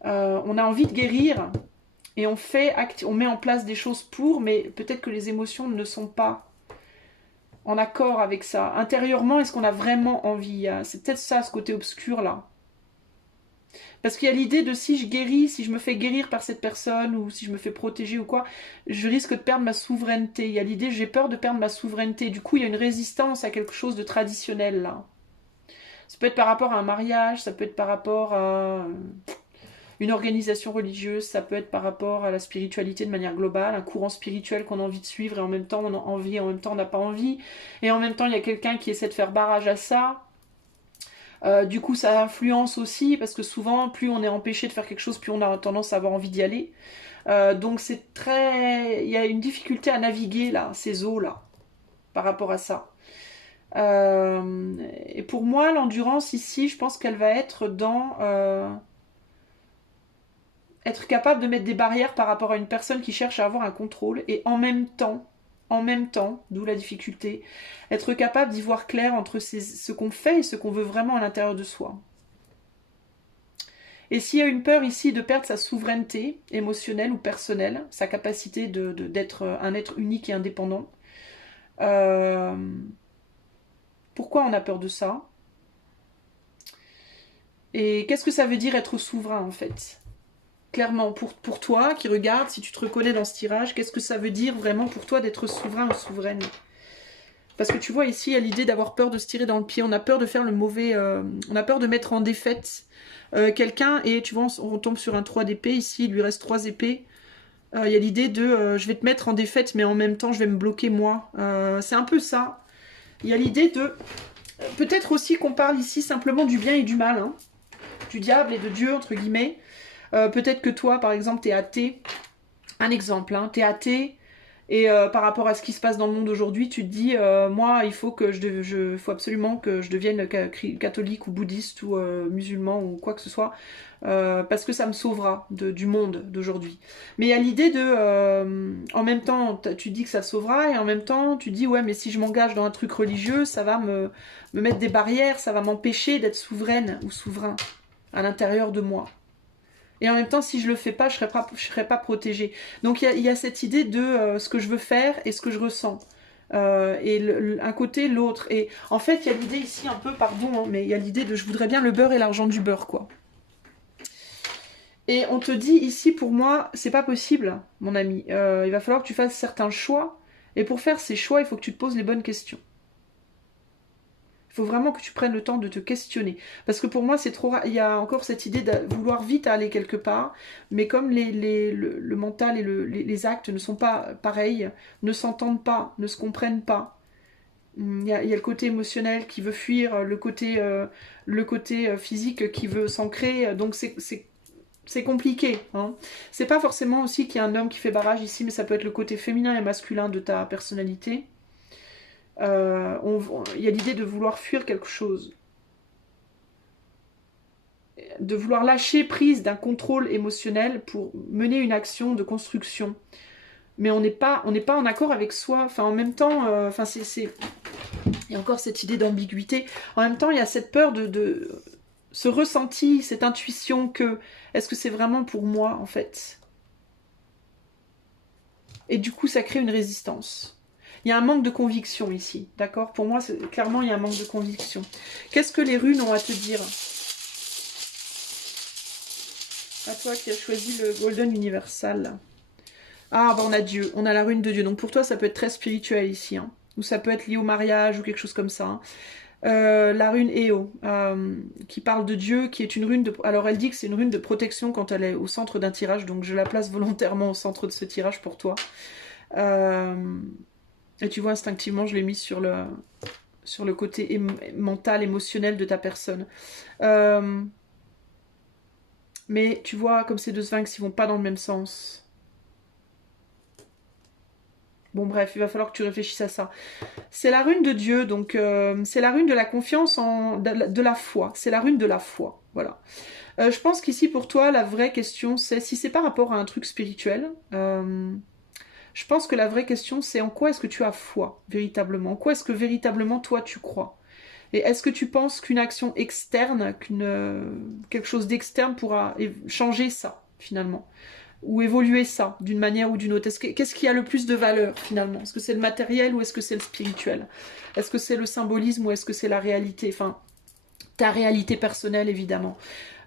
On a envie de guérir. Et on met en place des choses pour, mais peut-être que les émotions ne sont pas en accord avec ça. Intérieurement, est-ce qu'on a vraiment envie? C'est peut-être ça, ce côté obscur là. Parce qu'il y a l'idée de si je guéris, si je me fais guérir par cette personne, ou si je me fais protéger ou quoi, je risque de perdre ma souveraineté. Il y a l'idée, j'ai peur de perdre ma souveraineté. Du coup, il y a une résistance à quelque chose de traditionnel là. Ça peut être par rapport à un mariage, ça peut être par rapport à... une organisation religieuse, ça peut être par rapport à la spiritualité de manière globale, un courant spirituel qu'on a envie de suivre et en même temps on a envie, en même temps on n'a pas envie, et en même temps il y a quelqu'un qui essaie de faire barrage à ça. Du coup ça influence aussi, parce que souvent plus on est empêché de faire quelque chose, plus on a tendance à avoir envie d'y aller. Donc c'est très... Il y a une difficulté à naviguer là, ces eaux là, par rapport à ça. Et pour moi l'endurance ici, je pense qu'elle va être dans... être capable de mettre des barrières par rapport à une personne qui cherche à avoir un contrôle, et en même temps, d'où la difficulté, être capable d'y voir clair entre ce qu'on fait et ce qu'on veut vraiment à l'intérieur de soi. Et s'il y a une peur ici de perdre sa souveraineté émotionnelle ou personnelle, sa capacité d'être un être unique et indépendant, pourquoi on a peur de ça? Et qu'est-ce que ça veut dire être souverain en fait? Clairement, pour toi qui regarde, si tu te reconnais dans ce tirage, qu'est-ce que ça veut dire vraiment pour toi d'être souverain ou souveraine? Parce que tu vois ici, il y a l'idée d'avoir peur de se tirer dans le pied, on a peur de faire le mauvais, on a peur de mettre en défaite quelqu'un, et tu vois, on tombe sur un 3 d'épée, ici il lui reste 3 épées. Il y a l'idée de je vais te mettre en défaite, mais en même temps je vais me bloquer moi. C'est un peu ça. Il y a l'idée de... Peut-être aussi qu'on parle ici simplement du bien et du mal, hein, du diable et de Dieu, entre guillemets. Peut-être que toi, par exemple, t'es athée. Un exemple, hein, t'es athée Et par rapport à ce qui se passe dans le monde aujourd'hui, tu te dis, moi, il faut faut absolument que je devienne catholique ou bouddhiste ou musulman ou quoi que ce soit, parce que ça me sauvera du monde d'aujourd'hui. Mais il y a l'idée en même temps, tu dis que ça sauvera, et en même temps, tu dis, ouais, mais si je m'engage dans un truc religieux, ça va me mettre des barrières, ça va m'empêcher d'être souveraine ou souverain à l'intérieur de moi. Et en même temps, si je le fais pas, je serai pas protégée. Donc il y a cette idée de ce que je veux faire et ce que je ressens. Et un côté, l'autre. Et en fait, il y a l'idée ici un peu, pardon, hein, mais il y a l'idée de je voudrais bien le beurre et l'argent du beurre, quoi. Et on te dit ici, pour moi, c'est pas possible, mon ami. Il va falloir que tu fasses certains choix. Et pour faire ces choix, il faut que tu te poses les bonnes questions. Il faut vraiment que tu prennes le temps de te questionner. Parce que pour moi, c'est trop. Il y a encore cette idée de vouloir vite aller quelque part, mais comme le mental et les actes ne sont pas pareils, ne s'entendent pas, ne se comprennent pas. Il y a le côté émotionnel qui veut fuir, le côté physique qui veut s'ancrer. Donc c'est compliqué. Hein. C'est pas forcément aussi qu'il y a un homme qui fait barrage ici, mais ça peut être le côté féminin et masculin de ta personnalité. Il y a l'idée de vouloir fuir quelque chose, de vouloir lâcher prise d'un contrôle émotionnel pour mener une action de construction. Mais on n'est pas en accord avec soi. Enfin, en même temps, il y a encore cette idée d'ambiguïté. En même temps, il y a cette peur de ce ressenti, cette intuition que est-ce que c'est vraiment pour moi en fait. Et du coup, ça crée une résistance. Il y a un manque de conviction ici, d'accord? Pour moi, clairement, il y a un manque de conviction. Qu'est-ce que les runes ont à te dire? À toi qui as choisi le Golden Universal. Ah, bah on a Dieu, on a la rune de Dieu. Donc pour toi, ça peut être très spirituel ici. Hein. Ou ça peut être lié au mariage ou quelque chose comme ça. Hein. La rune Eo, qui parle de Dieu, qui est une rune de... Alors elle dit que c'est une rune de protection quand elle est au centre d'un tirage. Donc je la place volontairement au centre de ce tirage pour toi. Et tu vois, instinctivement, je l'ai mise sur le côté mental, émotionnel de ta personne. Mais tu vois, comme ces deux sphinx, ils vont pas dans le même sens. Bon bref, il va falloir que tu réfléchisses à ça. C'est la rune de Dieu, donc c'est la rune de la confiance, de la foi. C'est la rune de la foi, voilà. Je pense qu'ici, pour toi, la vraie question, c'est si c'est par rapport à un truc spirituel... je pense que la vraie question, c'est en quoi est-ce que tu as foi, véritablement? En quoi est-ce que véritablement, toi, tu crois? Et est-ce que tu penses qu'une action externe, quelque chose d'externe pourra changer ça, finalement? Ou évoluer ça, d'une manière ou d'une autre? Qu'est-ce qui a le plus de valeur, finalement? Est-ce que c'est le matériel ou est-ce que c'est le spirituel? Est-ce que c'est le symbolisme ou est-ce que c'est la réalité? Enfin, ta réalité personnelle, évidemment.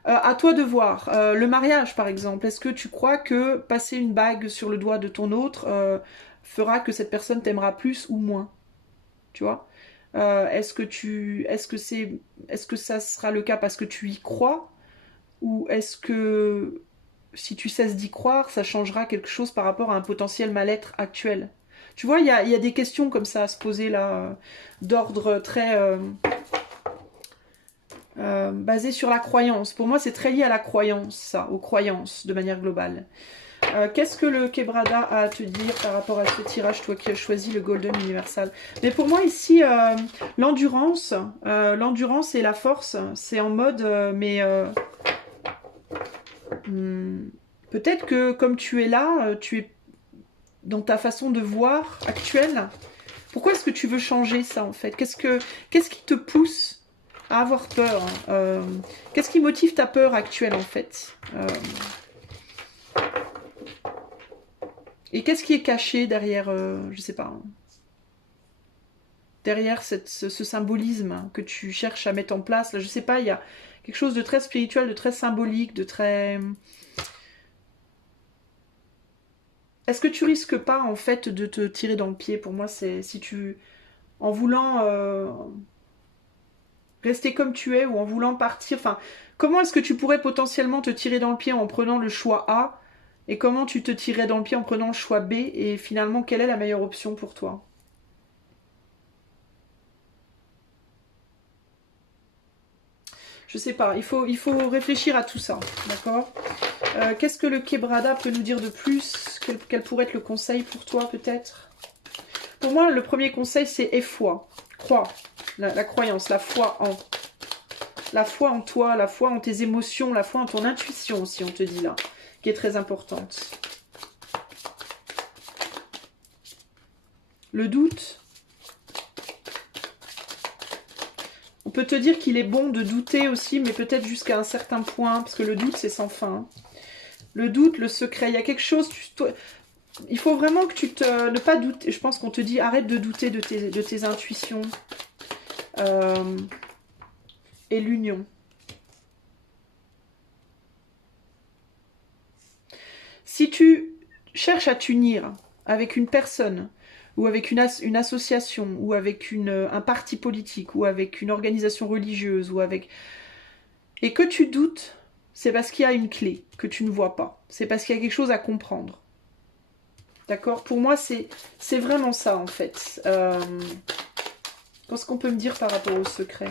À toi de voir. Le mariage, par exemple. Est-ce que tu crois que passer une bague sur le doigt de ton autre fera que cette personne t'aimera plus ou moins? Tu vois? Est-ce que ça sera le cas parce que tu y crois? Ou est-ce que si tu cesses d'y croire, ça changera quelque chose par rapport à un potentiel mal-être actuel? Tu vois, il y a des questions comme ça à se poser là, d'ordre très... basé sur la croyance. Pour moi, c'est très lié à la croyance, ça, aux croyances, de manière globale. Qu'est-ce que le Quebrada a à te dire par rapport à ce tirage, toi qui as choisi le Golden Universal? Mais pour moi, ici, l'endurance et la force, c'est en mode, peut-être que comme tu es là, tu es dans ta façon de voir actuelle. Pourquoi est-ce que tu veux changer ça, en fait? Qu'est-ce qui te pousse à avoir peur? Qu'est-ce qui motive ta peur actuelle, en fait? Et qu'est-ce qui est caché derrière, je sais pas, derrière ce symbolisme que tu cherches à mettre en place? Là, je sais pas, il y a quelque chose de très spirituel, de très symbolique, de très... Est-ce que tu risques pas, en fait, de te tirer dans le pied? Pour moi, c'est si tu... En voulant rester comme tu es ou en voulant partir... Enfin, comment est-ce que tu pourrais potentiellement te tirer dans le pied en prenant le choix A? Et comment tu te tirerais dans le pied en prenant le choix B? Et finalement, quelle est la meilleure option pour toi? Je sais pas, il faut réfléchir à tout ça, d'accord? Qu'est-ce que le Quebrada peut nous dire de plus? Quel pourrait être le conseil pour toi, peut-être? Pour moi, le premier conseil, c'est aie foi. Crois. La croyance, la foi en. La foi en toi, la foi en tes émotions, la foi en ton intuition aussi, on te dit là, qui est très importante. Le doute. On peut te dire qu'il est bon de douter aussi, mais peut-être jusqu'à un certain point, parce que le doute, c'est sans fin. Le doute, le secret, il y a quelque chose... il faut vraiment que ne pas douter. Je pense qu'on te dit, arrête de douter de tes intuitions. Et l'union. Si tu cherches à t'unir avec une personne, ou avec une association, ou avec un parti politique, ou avec une organisation religieuse, ou avec... et que tu doutes, c'est parce qu'il y a une clé que tu ne vois pas. C'est parce qu'il y a quelque chose à comprendre. D'accord? Pour moi, c'est vraiment ça, en fait. Qu'est-ce qu'on peut me dire par rapport au secret?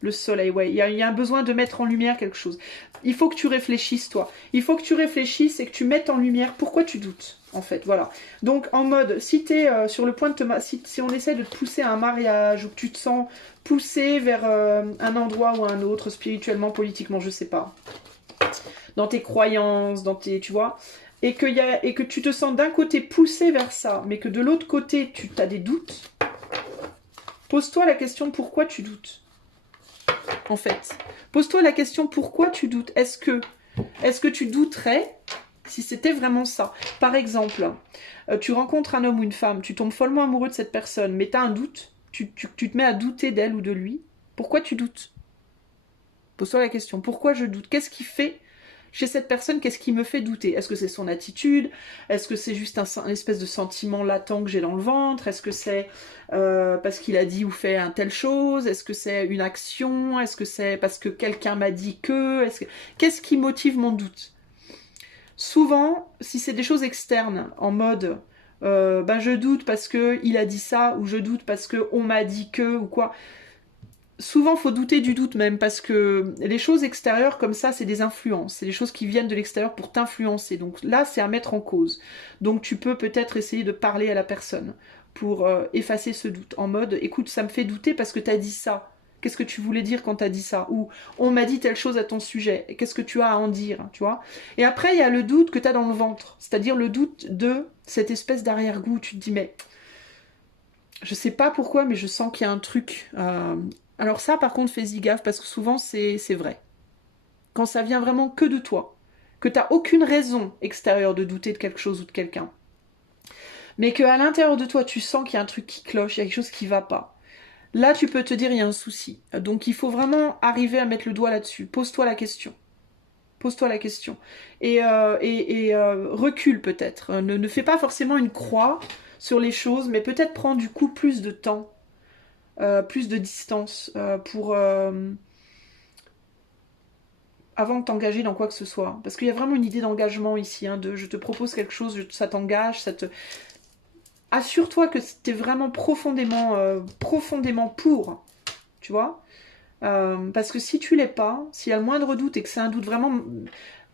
Le soleil, ouais. Il y a un besoin de mettre en lumière quelque chose. Il faut que tu réfléchisses, toi. Il faut que tu réfléchisses et que tu mettes en lumière pourquoi tu doutes, en fait. Voilà. Donc, en mode, si tu es sur le point de te... Si on essaie de te pousser à un mariage, ou que tu te sens poussé vers un endroit ou un autre, spirituellement, politiquement, je sais pas. Dans tes croyances, dans tes... Tu vois, et que tu te sens d'un côté poussé vers ça, mais que de l'autre côté, tu as des doutes, pose-toi la question pourquoi tu doutes. En fait, pose-toi la question pourquoi tu doutes. Est-ce que tu douterais si c'était vraiment ça? Par exemple, tu rencontres un homme ou une femme, tu tombes follement amoureux de cette personne, mais tu as un doute, tu te mets à douter d'elle ou de lui. Pourquoi tu doutes? Pose-toi la question, pourquoi je doute? Qu'est-ce qui fait chez cette personne, qu'est-ce qui me fait douter? Est-ce que c'est son attitude? Est-ce que c'est juste un espèce de sentiment latent que j'ai dans le ventre? Est-ce que c'est parce qu'il a dit ou fait un telle chose? Est-ce que c'est une action? Est-ce que c'est parce que quelqu'un m'a dit que... Qu'est-ce qui motive mon doute? Souvent, si c'est des choses externes, en mode je doute parce qu'il a dit ça, ou je doute parce qu'on m'a dit que, ou quoi... Souvent, faut douter du doute même, parce que les choses extérieures comme ça, c'est des influences. C'est des choses qui viennent de l'extérieur pour t'influencer. Donc là, c'est à mettre en cause. Donc tu peux peut-être essayer de parler à la personne pour effacer ce doute. En mode, écoute, ça me fait douter parce que t'as dit ça. Qu'est-ce que tu voulais dire quand t'as dit ça? Ou on m'a dit telle chose à ton sujet. Qu'est-ce que tu as à en dire? Tu vois? Et après, il y a le doute que t'as dans le ventre. C'est-à-dire le doute de cette espèce d'arrière-goût. Tu te dis, mais je sais pas pourquoi, mais je sens qu'il y a un truc... Alors ça, par contre, fais-y gaffe, parce que souvent, c'est vrai. Quand ça vient vraiment que de toi, que t'as aucune raison extérieure de douter de quelque chose ou de quelqu'un, mais qu'à l'intérieur de toi, tu sens qu'il y a un truc qui cloche, il y a quelque chose qui va pas, là, tu peux te dire, il y a un souci. Donc, il faut vraiment arriver à mettre le doigt là-dessus. Pose-toi la question. Pose-toi la question. Et recule peut-être. Ne fais pas forcément une croix sur les choses, mais peut-être prends du coup plus de temps. Plus de distance pour avant de t'engager dans quoi que ce soit. Parce qu'il y a vraiment une idée d'engagement ici, hein, de je te propose quelque chose, ça t'engage, ça te... Assure-toi que t'es vraiment profondément pour, tu vois. Parce que si tu l'es pas, s'il y a le moindre doute et que c'est un doute vraiment,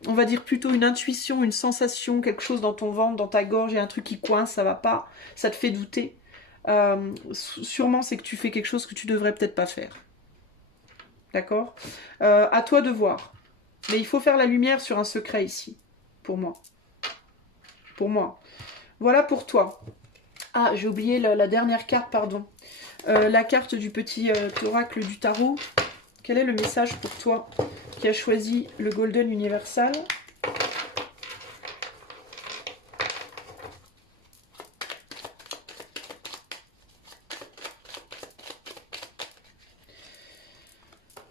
on va dire plutôt une intuition, une sensation, quelque chose dans ton ventre, dans ta gorge, il y a un truc qui coince, ça va pas, ça te fait douter. Sûrement c'est que tu fais quelque chose que tu devrais peut-être pas faire. D'accord? À toi de voir. Mais il faut faire la lumière sur un secret ici. Pour moi. Pour moi. Voilà pour toi. Ah, j'ai oublié la dernière carte, pardon. La carte du petit oracle du tarot. Quel est le message pour toi qui a choisi le Golden Universal?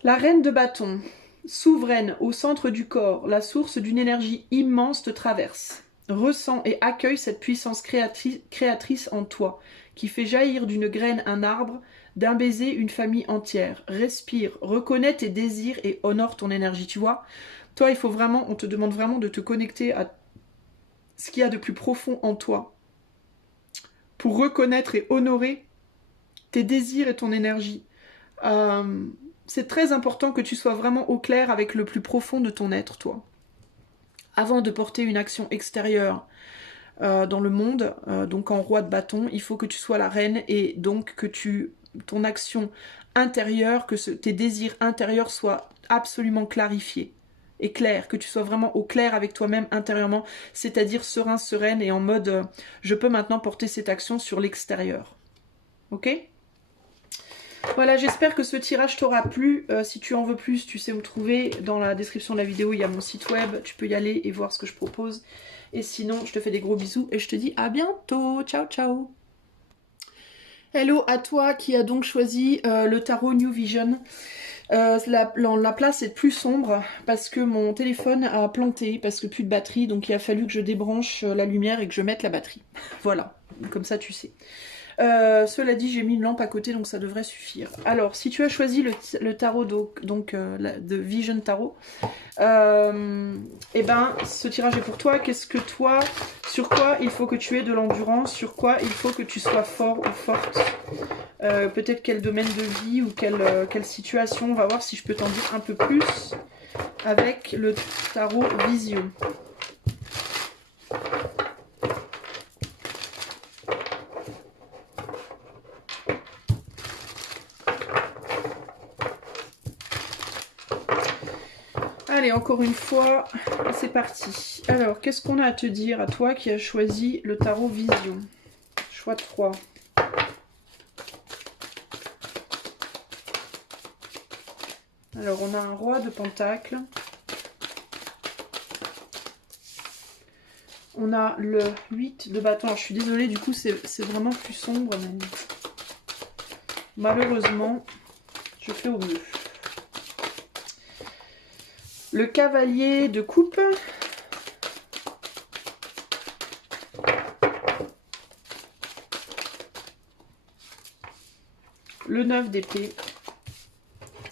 La reine de bâton, souveraine au centre du corps, la source d'une énergie immense te traverse. Ressens et accueille cette puissance créatrice en toi, qui fait jaillir d'une graine un arbre, d'un baiser une famille entière. Respire, reconnais tes désirs et honore ton énergie. Tu vois, toi, il faut vraiment, on te demande vraiment de te connecter à ce qu'il y a de plus profond en toi, pour reconnaître et honorer tes désirs et ton énergie. C'est très important que tu sois vraiment au clair avec le plus profond de ton être, toi. avant de porter une action extérieure dans le monde, donc en roi de bâton, il faut que tu sois la reine et donc que ton action intérieure, que tes désirs intérieurs soient absolument clarifiés et clairs, que tu sois vraiment au clair avec toi-même intérieurement, c'est-à-dire serein, sereine et en mode je peux maintenant porter cette action sur l'extérieur. Ok ? Voilà, j'espère que ce tirage t'aura plu. Si tu en veux plus, tu sais où me trouver. Dans la description de la vidéo, il y a mon site web. Tu peux y aller et voir ce que je propose. Et sinon, je te fais des gros bisous et je te dis à bientôt. Ciao, ciao. Hello à toi qui a donc choisi le tarot New Vision. La place est plus sombre parce que mon téléphone a planté, parce que plus de batterie. Donc il a fallu que je débranche la lumière et que je mette la batterie. Voilà, comme ça tu sais. Cela dit, j'ai mis une lampe à côté, donc ça devrait suffire. Alors, si tu as choisi le tarot de Vision Tarot, et ben, ce tirage est pour toi. Sur quoi il faut que tu aies de l'endurance, sur quoi il faut que tu sois fort ou forte, peut-être quel domaine de vie ou quelle situation. On va voir si je peux t'en dire un peu plus avec le tarot Vision. Allez, encore une fois, c'est parti. Alors, qu'est-ce qu'on a à te dire à toi qui as choisi le tarot Vision? Choix 3. Alors, on a un roi de pentacles. On a le 8 de bâton. Alors, je suis désolée, du coup, c'est vraiment plus sombre. Mais malheureusement, je fais au mieux. Le cavalier de coupe. Le 9 d'épée.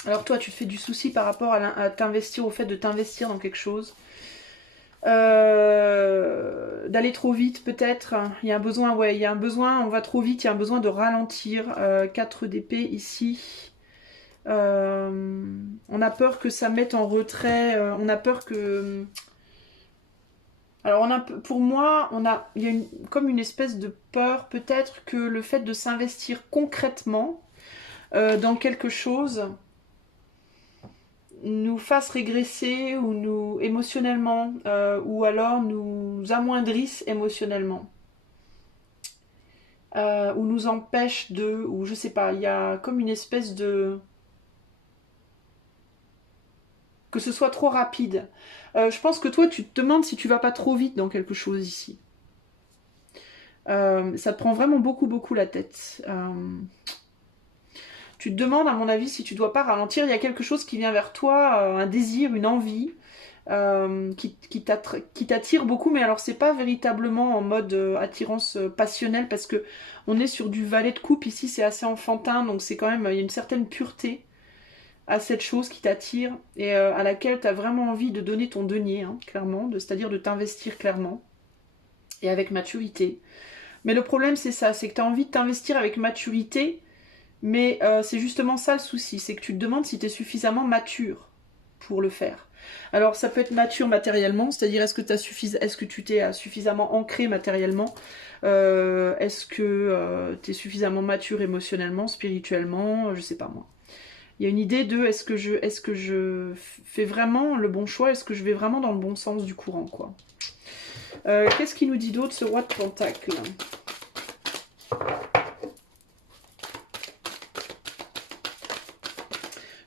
Alors toi, tu te fais du souci par rapport à t'investir, au fait de t'investir dans quelque chose. D'aller trop vite peut-être. Il y a un besoin, ouais, il y a un besoin, on va trop vite, il y a un besoin de ralentir. 4 d'épée ici. On a peur que ça mette en retrait, on a peur que... Alors pour moi, il y a comme une espèce de peur peut-être que le fait de s'investir concrètement dans quelque chose nous fasse régresser ou nous émotionnellement ou alors nous amoindrisse émotionnellement ou nous empêche ou je sais pas, il y a comme une espèce de... que ce soit trop rapide. Je pense que toi, tu te demandes si tu vas pas trop vite dans quelque chose ici. Ça te prend vraiment beaucoup la tête. Tu te demandes, à mon avis, si tu dois pas ralentir. Il y a quelque chose qui vient vers toi, un désir, une envie, qui t'attire beaucoup. Mais alors, c'est pas véritablement en mode attirance passionnelle, parce que on est sur du valet de coupe. Ici, c'est assez enfantin, donc c'est quand même, il y a une certaine pureté à cette chose qui t'attire et à laquelle tu as vraiment envie de donner ton denier, hein, clairement, c'est-à-dire de t'investir clairement et avec maturité. Mais le problème, c'est ça, c'est que tu as envie de t'investir avec maturité, mais c'est justement ça le souci, c'est que tu te demandes si tu es suffisamment mature pour le faire. Alors ça peut être mature matériellement, c'est-à-dire est-ce que tu t'es suffisamment ancré matériellement, est-ce que tu es suffisamment mature émotionnellement, spirituellement, je sais pas moi. Il y a une idée de est-ce que je fais vraiment le bon choix, est-ce que je vais vraiment dans le bon sens du courant, quoi. Qu'est-ce qu'il nous dit d'autre, ce roi de pentacles?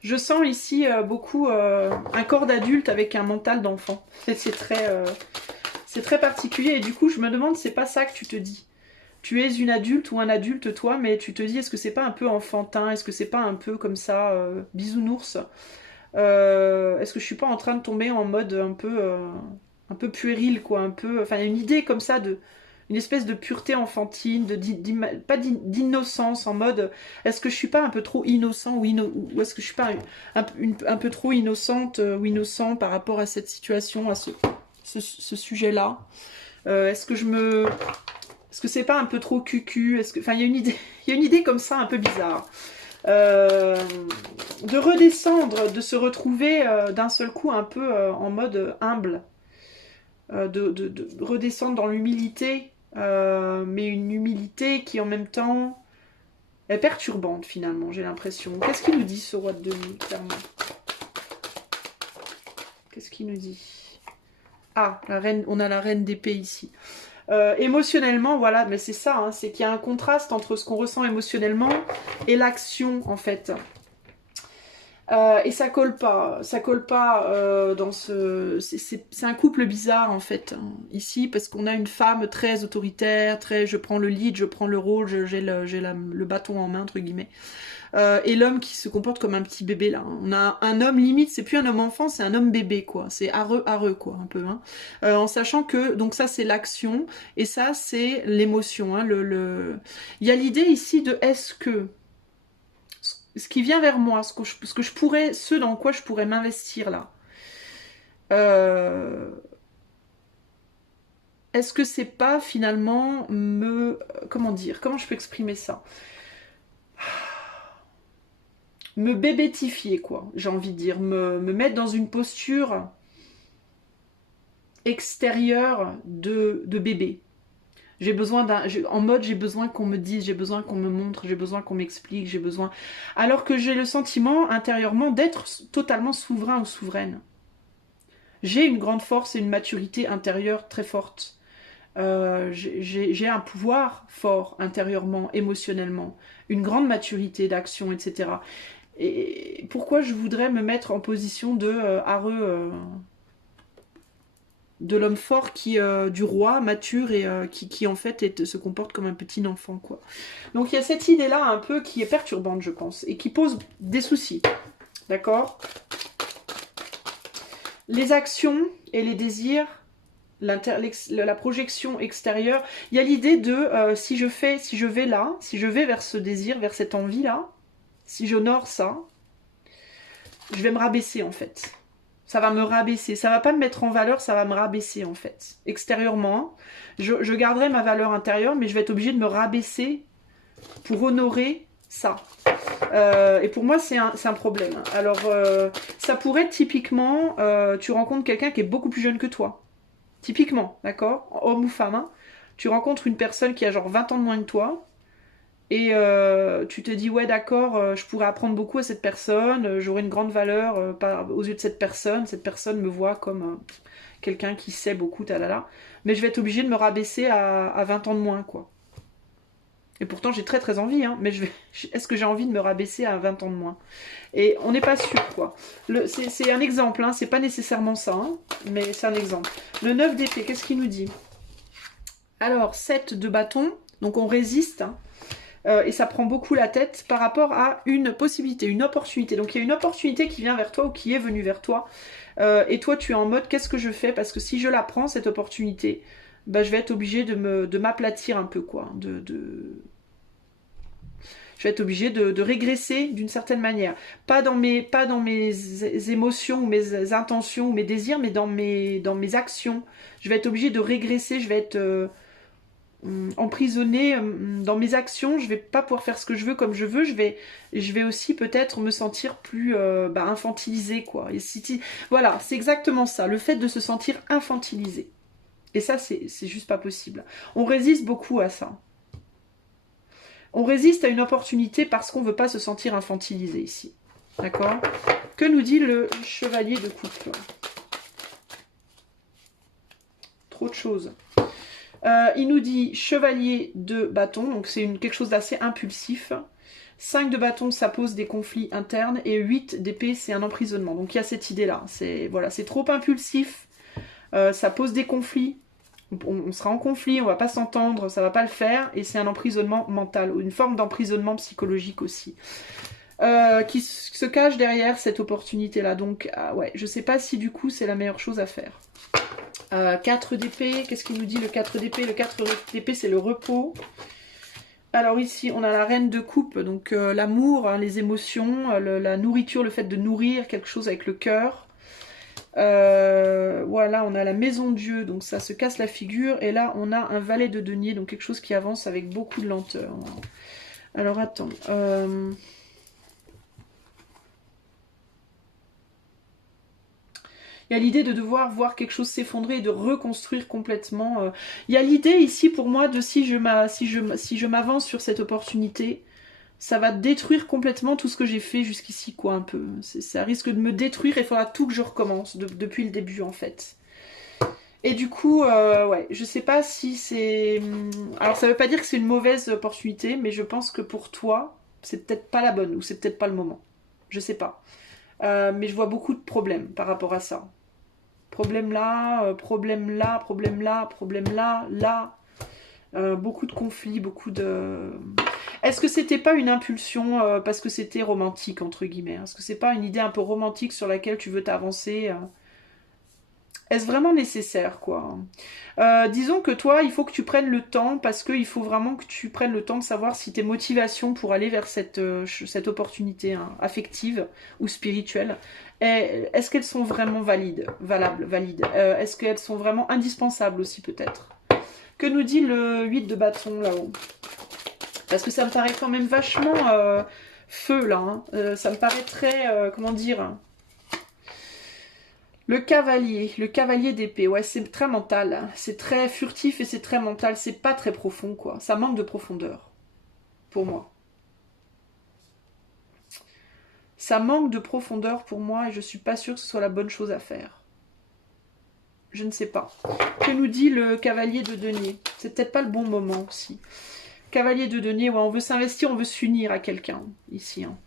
Je sens ici beaucoup un corps d'adulte avec un mental d'enfant. C'est très particulier et du coup je me demande, c'est pas ça que tu te dis. Tu es une adulte ou un adulte toi, mais tu te dis est-ce que c'est pas un peu enfantin, est-ce que c'est pas un peu comme ça, bisounours, est-ce que je suis pas en train de tomber en mode un peu puéril, quoi, un peu, enfin il y a une idée comme ça de une espèce de pureté enfantine, pas d'innocence, en mode est-ce que je suis pas un peu trop innocent ou est-ce que je suis pas un peu trop innocente ou innocent par rapport à cette situation, à ce sujet-là, est-ce que c'est pas un peu trop cucu, enfin il y a une idée comme ça un peu bizarre. De redescendre, de se retrouver d'un seul coup un peu en mode humble. de redescendre dans l'humilité, mais une humilité qui en même temps est perturbante finalement, j'ai l'impression. Qu'est-ce qu'il nous dit ce roi de denier, clairement? Qu'est-ce qu'il nous dit? Ah, la reine, on a la reine d'épée ici. Émotionnellement, voilà, mais c'est ça, hein, c'est qu'il y a un contraste entre ce qu'on ressent émotionnellement et l'action, en fait. Et ça colle pas dans ce... C'est un couple bizarre, en fait, hein, ici, parce qu'on a une femme très autoritaire, très je prends le lead, je prends le rôle, j'ai le bâton en main, entre guillemets. Et l'homme qui se comporte comme un petit bébé là. On a un homme limite, c'est plus un homme enfant, c'est un homme bébé quoi. C'est hareux quoi un peu. Hein. En sachant que donc ça c'est l'action et ça c'est l'émotion. Hein, Il y a l'idée ici de est-ce que ce qui vient vers moi, ce que je pourrais, ce dans quoi je pourrais m'investir là. Est-ce que c'est pas finalement comment dire, comment je peux exprimer ça? Me bébétifier, quoi, j'ai envie de dire, me mettre dans une posture extérieure de bébé. J'ai besoin en mode j'ai besoin qu'on me dise, j'ai besoin qu'on me montre, j'ai besoin qu'on m'explique, j'ai besoin... Alors que j'ai le sentiment intérieurement d'être totalement souverain ou souveraine. J'ai une grande force et une maturité intérieure très forte. J'ai un pouvoir fort intérieurement, émotionnellement, une grande maturité d'action, etc. Et pourquoi je voudrais me mettre en position de de l'homme fort du roi mature et qui en fait se comporte comme un petit enfant quoi. Donc il y a cette idée là un peu qui est perturbante je pense et qui pose des soucis. D'accord? Les actions et les désirs, la projection extérieure, il y a l'idée de si je vais là, si je vais vers ce désir, vers cette envie là, si j'honore ça, je vais me rabaisser en fait. Ça va me rabaisser. Ça va pas me mettre en valeur, ça va me rabaisser en fait. Extérieurement, je garderai ma valeur intérieure, mais je vais être obligée de me rabaisser pour honorer ça. Et pour moi, c'est un problème. Alors, ça pourrait être typiquement, tu rencontres quelqu'un qui est beaucoup plus jeune que toi. Typiquement, d'accord? Homme ou femme. Hein. Tu rencontres une personne qui a genre 20 ans de moins que toi. Et tu te dis, ouais d'accord, je pourrais apprendre beaucoup à cette personne, j'aurai une grande valeur aux yeux de cette personne me voit comme quelqu'un qui sait beaucoup, talala. Mais je vais être obligée de me rabaisser à 20 ans de moins, quoi. Et pourtant j'ai très très envie, hein, mais est-ce que j'ai envie de me rabaisser à 20 ans de moins? Et on n'est pas sûr, quoi. C'est un exemple, hein, c'est pas nécessairement ça, hein, mais c'est un exemple. Le 9 d'épée, qu'est-ce qu'il nous dit? Alors, 7 de bâton, donc on résiste, hein. Et ça prend beaucoup la tête par rapport à une possibilité, une opportunité. Donc il y a une opportunité qui vient vers toi ou qui est venue vers toi. Et toi tu es en mode qu'est-ce que je fais? Parce que si je la prends cette opportunité, bah, je vais être obligée de m'aplatir un peu quoi. Je vais être obligée de régresser d'une certaine manière. Pas dans mes émotions ou mes intentions ou mes désirs, mais dans mes actions. Je vais être obligée de régresser, je vais être... emprisonnée dans mes actions, je vais pas pouvoir faire ce que je veux comme je veux, je vais aussi peut-être me sentir plus infantilisée quoi. Et voilà, c'est exactement ça, le fait de se sentir infantilisé. Et ça c'est juste pas possible. On résiste beaucoup à ça. On résiste à une opportunité parce qu'on veut pas se sentir infantilisé ici. D'accord? Que nous dit le chevalier de coupe? Trop de choses. Il nous dit chevalier de bâton, donc c'est quelque chose d'assez impulsif. 5 de bâton, ça pose des conflits internes. Et 8 d'épée, c'est un emprisonnement. Donc il y a cette idée-là. Voilà, c'est trop impulsif. Ça pose des conflits. On sera en conflit, on va pas s'entendre, ça va pas le faire. Et c'est un emprisonnement mental, ou une forme d'emprisonnement psychologique aussi. Qui se cache derrière cette opportunité-là. Donc ouais, je sais pas si du coup c'est la meilleure chose à faire. 4 d'épée, qu'est-ce qu'il nous dit le 4 d'épée? Le 4 d'épée c'est le repos. Alors ici on a la reine de coupe, donc l'amour, hein, les émotions, la nourriture, le fait de nourrir quelque chose avec le cœur. Voilà, on a la maison de Dieu, donc ça se casse la figure. Et là on a un valet de denier, donc quelque chose qui avance avec beaucoup de lenteur. Alors attends... Il y a l'idée de devoir voir quelque chose s'effondrer et de reconstruire complètement. Il y a l'idée ici pour moi de si je m'avance sur cette opportunité, ça va détruire complètement tout ce que j'ai fait jusqu'ici, quoi, un peu. Ça risque de me détruire et il faudra tout que je recommence depuis le début, en fait. Et du coup, ouais, je sais pas si c'est... Alors, ça veut pas dire que c'est une mauvaise opportunité, mais je pense que pour toi, c'est peut-être pas la bonne, ou c'est peut-être pas le moment. Je sais pas. Mais je vois beaucoup de problèmes par rapport à ça. Problème là, problème là, problème là, problème là, là. Beaucoup de conflits, beaucoup de... Est-ce que c'était pas une impulsion parce que c'était romantique, entre guillemets? Est-ce que c'est pas une idée un peu romantique sur laquelle tu veux t'avancer? Est-ce vraiment nécessaire, quoi? Disons que toi, il faut que tu prennes le temps, parce qu'il faut vraiment que tu prennes le temps de savoir si tes motivations pour aller vers cette opportunité hein, affective ou spirituelle, est-ce qu'elles sont vraiment valides? Est-ce qu'elles sont vraiment indispensables aussi, peut-être? Que nous dit le 8 de bâton, là-haut? Parce que ça me paraît quand même vachement feu, là. Hein. Ça me paraît très... comment dire? Le cavalier d'épée, ouais, c'est très mental. C'est très furtif et c'est très mental. C'est pas très profond, quoi. Ça manque de profondeur, pour moi. Ça manque de profondeur pour moi et je suis pas sûre que ce soit la bonne chose à faire. Je ne sais pas. Que nous dit le cavalier de denier? C'est peut-être pas le bon moment aussi. Cavalier de denier, ouais, on veut s'investir, on veut s'unir à quelqu'un, ici. Hein.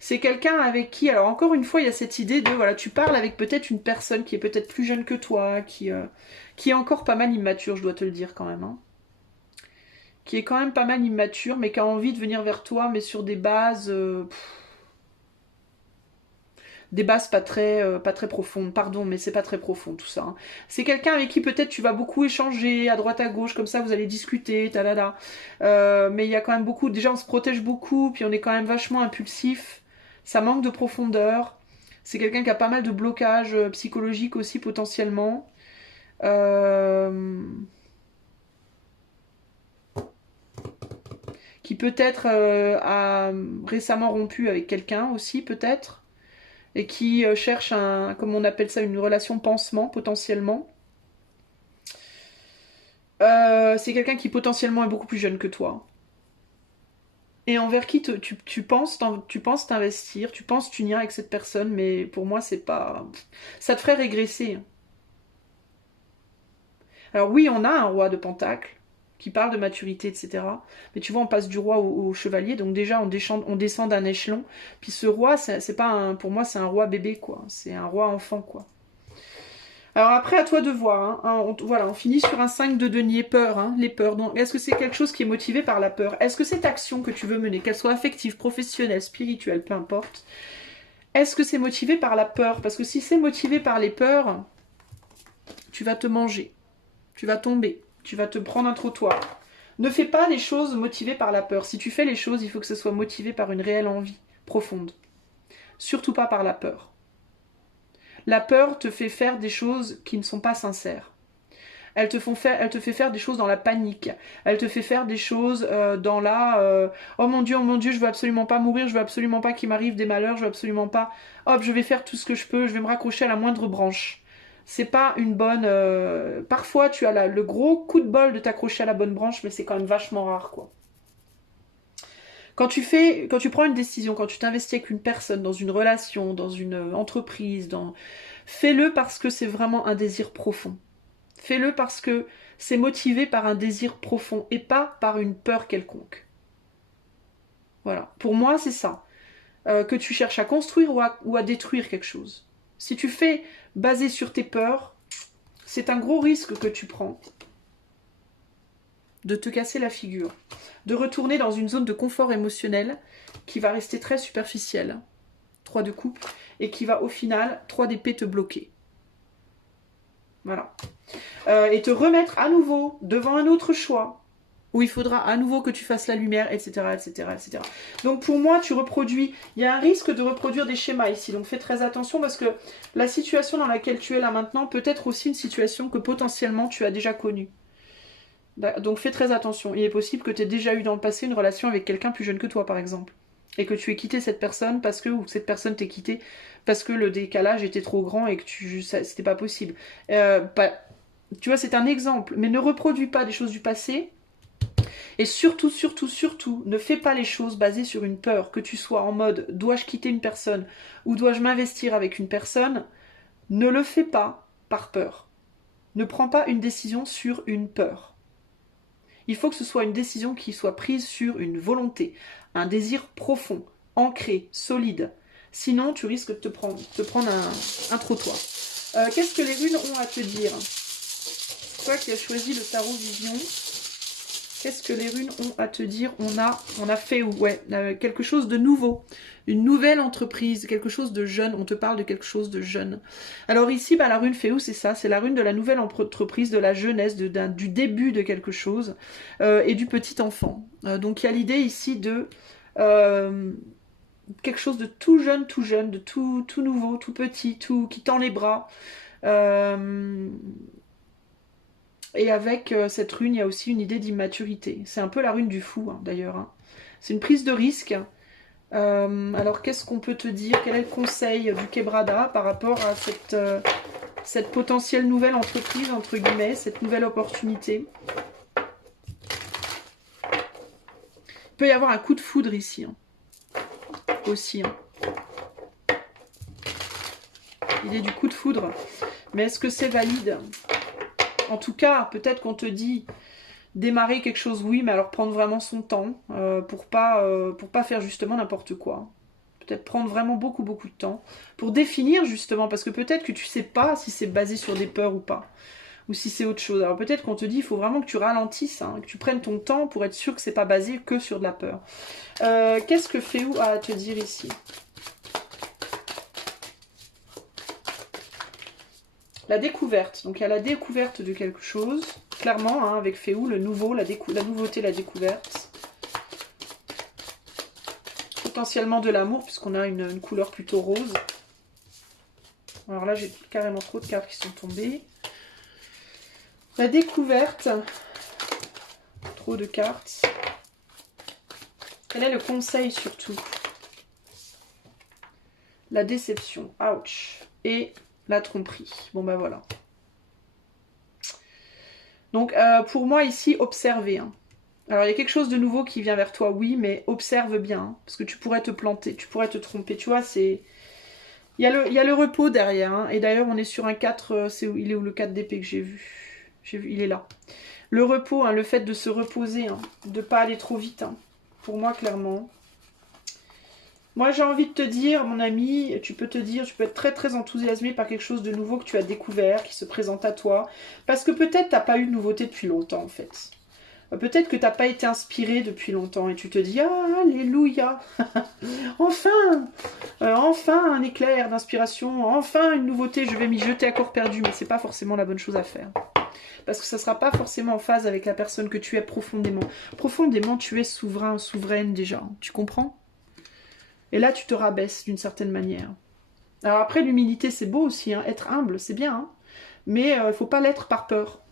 C'est quelqu'un avec qui, alors encore une fois, il y a cette idée de, voilà, tu parles avec peut-être une personne qui est peut-être plus jeune que toi, qui est encore pas mal immature, je dois te le dire quand même. Hein. Qui est quand même pas mal immature, mais qui a envie de venir vers toi, mais sur des bases... des bases pas très profondes, pardon, mais c'est pas très profond tout ça. Hein. C'est quelqu'un avec qui peut-être tu vas beaucoup échanger à droite à gauche, comme ça vous allez discuter, talala. Mais il y a quand même beaucoup, déjà on se protège beaucoup, puis on est quand même vachement impulsif, ça manque de profondeur. C'est quelqu'un qui a pas mal de blocages psychologiques aussi potentiellement. Qui peut-être a récemment rompu avec quelqu'un aussi, peut-être. Et qui cherche comme on appelle ça, une relation pansement potentiellement. C'est quelqu'un qui potentiellement est beaucoup plus jeune que toi. Et envers qui tu penses t'investir, tu penses t'unir avec cette personne, mais pour moi c'est pas... Ça te ferait régresser. Alors oui, on a un roi de Pentacle qui parle de maturité, etc. Mais tu vois, on passe du roi au chevalier, donc déjà on descend d'un échelon. Puis ce roi, c'est pas un, pour moi, c'est un roi bébé, quoi. C'est un roi enfant, quoi. Alors après, à toi de voir. Hein. Voilà, on finit sur un 5 de denier, peur, hein, les peurs. Donc, est-ce que c'est quelque chose qui est motivé par la peur? Est-ce que cette action que tu veux mener, qu'elle soit affective, professionnelle, spirituelle, peu importe, est-ce que c'est motivé par la peur? Parce que si c'est motivé par les peurs, tu vas te manger, tu vas tomber, tu vas te prendre un trottoir. Ne fais pas les choses motivées par la peur. Si tu fais les choses, il faut que ce soit motivé par une réelle envie profonde. Surtout pas par la peur. La peur te fait faire des choses qui ne sont pas sincères. Elle te fait faire des choses dans la panique. Elle te fait faire des choses dans la oh mon Dieu, je veux absolument pas mourir, je veux absolument pas qu'il m'arrive des malheurs, je veux absolument pas. Hop, je vais faire tout ce que je peux, je vais me raccrocher à la moindre branche. C'est pas une bonne. Parfois, tu as le gros coup de bol de t'accrocher à la bonne branche, mais c'est quand même vachement rare, quoi. Quand tu prends une décision, quand tu t'investis avec une personne, dans une relation, dans une entreprise, fais-le parce que c'est vraiment un désir profond. Fais-le parce que c'est motivé par un désir profond et pas par une peur quelconque. Voilà. Pour moi, c'est ça. Que tu cherches à construire ou à détruire quelque chose. Si tu fais basé sur tes peurs, c'est un gros risque que tu prends de te casser la figure, de retourner dans une zone de confort émotionnel qui va rester très superficielle, 3 de coupe, et qui va au final, 3 d'épée, te bloquer. Voilà. Et te remettre à nouveau devant un autre choix, où il faudra à nouveau que tu fasses la lumière, etc., etc., etc. Donc pour moi, tu reproduis, il y a un risque de reproduire des schémas ici, donc fais très attention parce que la situation dans laquelle tu es là maintenant peut être aussi une situation que potentiellement tu as déjà connue. Donc fais très attention. Il est possible que tu aies déjà eu dans le passé une relation avec quelqu'un plus jeune que toi, par exemple. et que tu aies quitté cette personne parce que, ou que cette personne t'ait quitté parce que le décalage était trop grand et que c'était pas possible. Tu vois, c'est un exemple, mais ne reproduis pas des choses du passé. Et surtout, surtout, surtout, ne fais pas les choses basées sur une peur, que tu sois en mode dois-je quitter une personne ou dois-je m'investir avec une personne, ne le fais pas par peur. Ne prends pas une décision sur une peur. Il faut que ce soit une décision qui soit prise sur une volonté, un désir profond, ancré, solide. Sinon, tu risques de te prendre un trottoir. Qu'est-ce que les runes ont à te dire? Toi qui as choisi le tarot vision, qu'est-ce que les runes ont à te dire? On a fait quelque chose de nouveau, une nouvelle entreprise, quelque chose de jeune. On te parle de quelque chose de jeune. Alors ici, la rune Féou, c'est ça, c'est la rune de la nouvelle entreprise, de la jeunesse, du début de quelque chose et du petit enfant. Donc il y a l'idée ici de quelque chose de tout jeune, de tout nouveau, tout petit, tout qui tend les bras. Et avec cette rune, il y a aussi une idée d'immaturité. C'est un peu la rune du fou, hein, d'ailleurs. Hein. C'est une prise de risque. Alors, qu'est-ce qu'on peut te dire? Quel est le conseil du Quebrada par rapport à cette potentielle nouvelle entreprise, entre guillemets, cette nouvelle opportunité? Il peut y avoir un coup de foudre ici. Hein. Aussi. Hein. L'idée du coup de foudre. Mais est-ce que c'est valide? En tout cas, peut-être qu'on te dit démarrer quelque chose, oui, mais alors prendre vraiment son temps pour pas faire justement n'importe quoi. Peut-être prendre vraiment beaucoup de temps pour définir justement, parce que peut-être que tu sais pas si c'est basé sur des peurs ou pas, ou si c'est autre chose. Alors peut-être qu'on te dit il faut vraiment que tu ralentisses, hein, que tu prennes ton temps pour être sûr que c'est pas basé que sur de la peur. Qu'est-ce que Féou a à te dire ici? La découverte. Donc il y a la découverte de quelque chose. Clairement, hein, avec Féou, le nouveau, la nouveauté, la découverte. Potentiellement de l'amour, puisqu'on a une couleur plutôt rose. Alors là, j'ai carrément trop de cartes qui sont tombées. La découverte. Trop de cartes. Quel est le conseil surtout? La déception. Ouch. Et la tromperie. Bon ben voilà. Donc pour moi ici, observer. Hein. Alors il y a quelque chose de nouveau qui vient vers toi, oui, mais observe bien. Hein, parce que tu pourrais te planter, tu pourrais te tromper. Tu vois, c'est... Il y a le repos derrière. Hein, et d'ailleurs, on est sur un 4. Il est où le 4 d'épée que j'ai vu? Il est là. Le repos, hein, le fait de se reposer, hein, de ne pas aller trop vite. Hein, pour moi, clairement. Moi, j'ai envie de te dire, mon ami, tu peux être très très enthousiasmé par quelque chose de nouveau que tu as découvert, qui se présente à toi. Parce que peut-être tu n'as pas eu de nouveauté depuis longtemps, en fait. Peut-être que tu n'as pas été inspiré depuis longtemps et tu te dis « Ah, alléluia Enfin enfin un éclair d'inspiration, enfin une nouveauté, je vais m'y jeter à corps perdu. » Mais c'est pas forcément la bonne chose à faire. Parce que ça ne sera pas forcément en phase avec la personne que tu es profondément. Profondément, tu es souverain, souveraine déjà. Tu comprends? Et là, tu te rabaisses d'une certaine manière. Alors après, l'humilité, c'est beau aussi. Hein. Être humble, c'est bien. Hein. Mais il ne faut pas l'être par peur.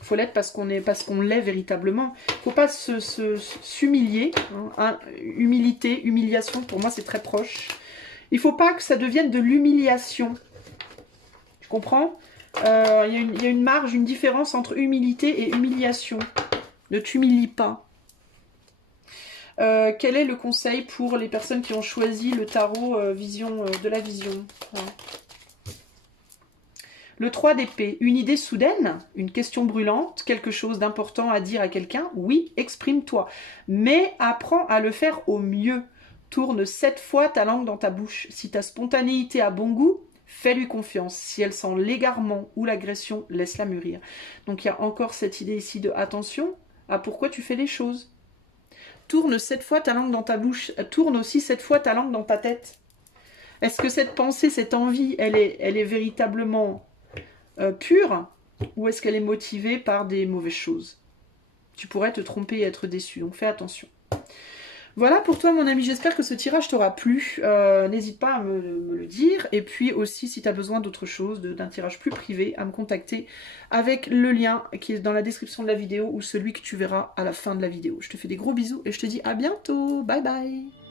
Il faut l'être parce qu'on l'est véritablement. Il ne faut pas s'humilier. Hein. Humilité, humiliation, pour moi, c'est très proche. Il ne faut pas que ça devienne de l'humiliation. Tu comprends? Il y a une marge, une différence entre humilité et humiliation. Ne t'humilie pas. Quel est le conseil pour les personnes qui ont choisi le tarot vision de la vision? Le 3 d'épée, une idée soudaine, une question brûlante, quelque chose d'important à dire à quelqu'un, oui, exprime-toi. Mais apprends à le faire au mieux. Tourne 7 fois ta langue dans ta bouche. Si ta spontanéité a bon goût, fais-lui confiance. Si elle sent l'égarement ou l'agression, laisse-la mûrir. Donc il y a encore cette idée ici de attention à pourquoi tu fais les choses. Tourne 7 fois ta langue dans ta bouche. Tourne aussi 7 fois ta langue dans ta tête. Est-ce que cette pensée, cette envie, elle est véritablement pure ou est-ce qu'elle est motivée par des mauvaises choses? Tu pourrais te tromper et être déçu, donc fais attention. Voilà pour toi mon ami, j'espère que ce tirage t'aura plu. N'hésite pas à me le dire. Et puis aussi, si tu as besoin d'autre chose, d'un tirage plus privé, à me contacter avec le lien qui est dans la description de la vidéo ou celui que tu verras à la fin de la vidéo. Je te fais des gros bisous et je te dis à bientôt. Bye bye.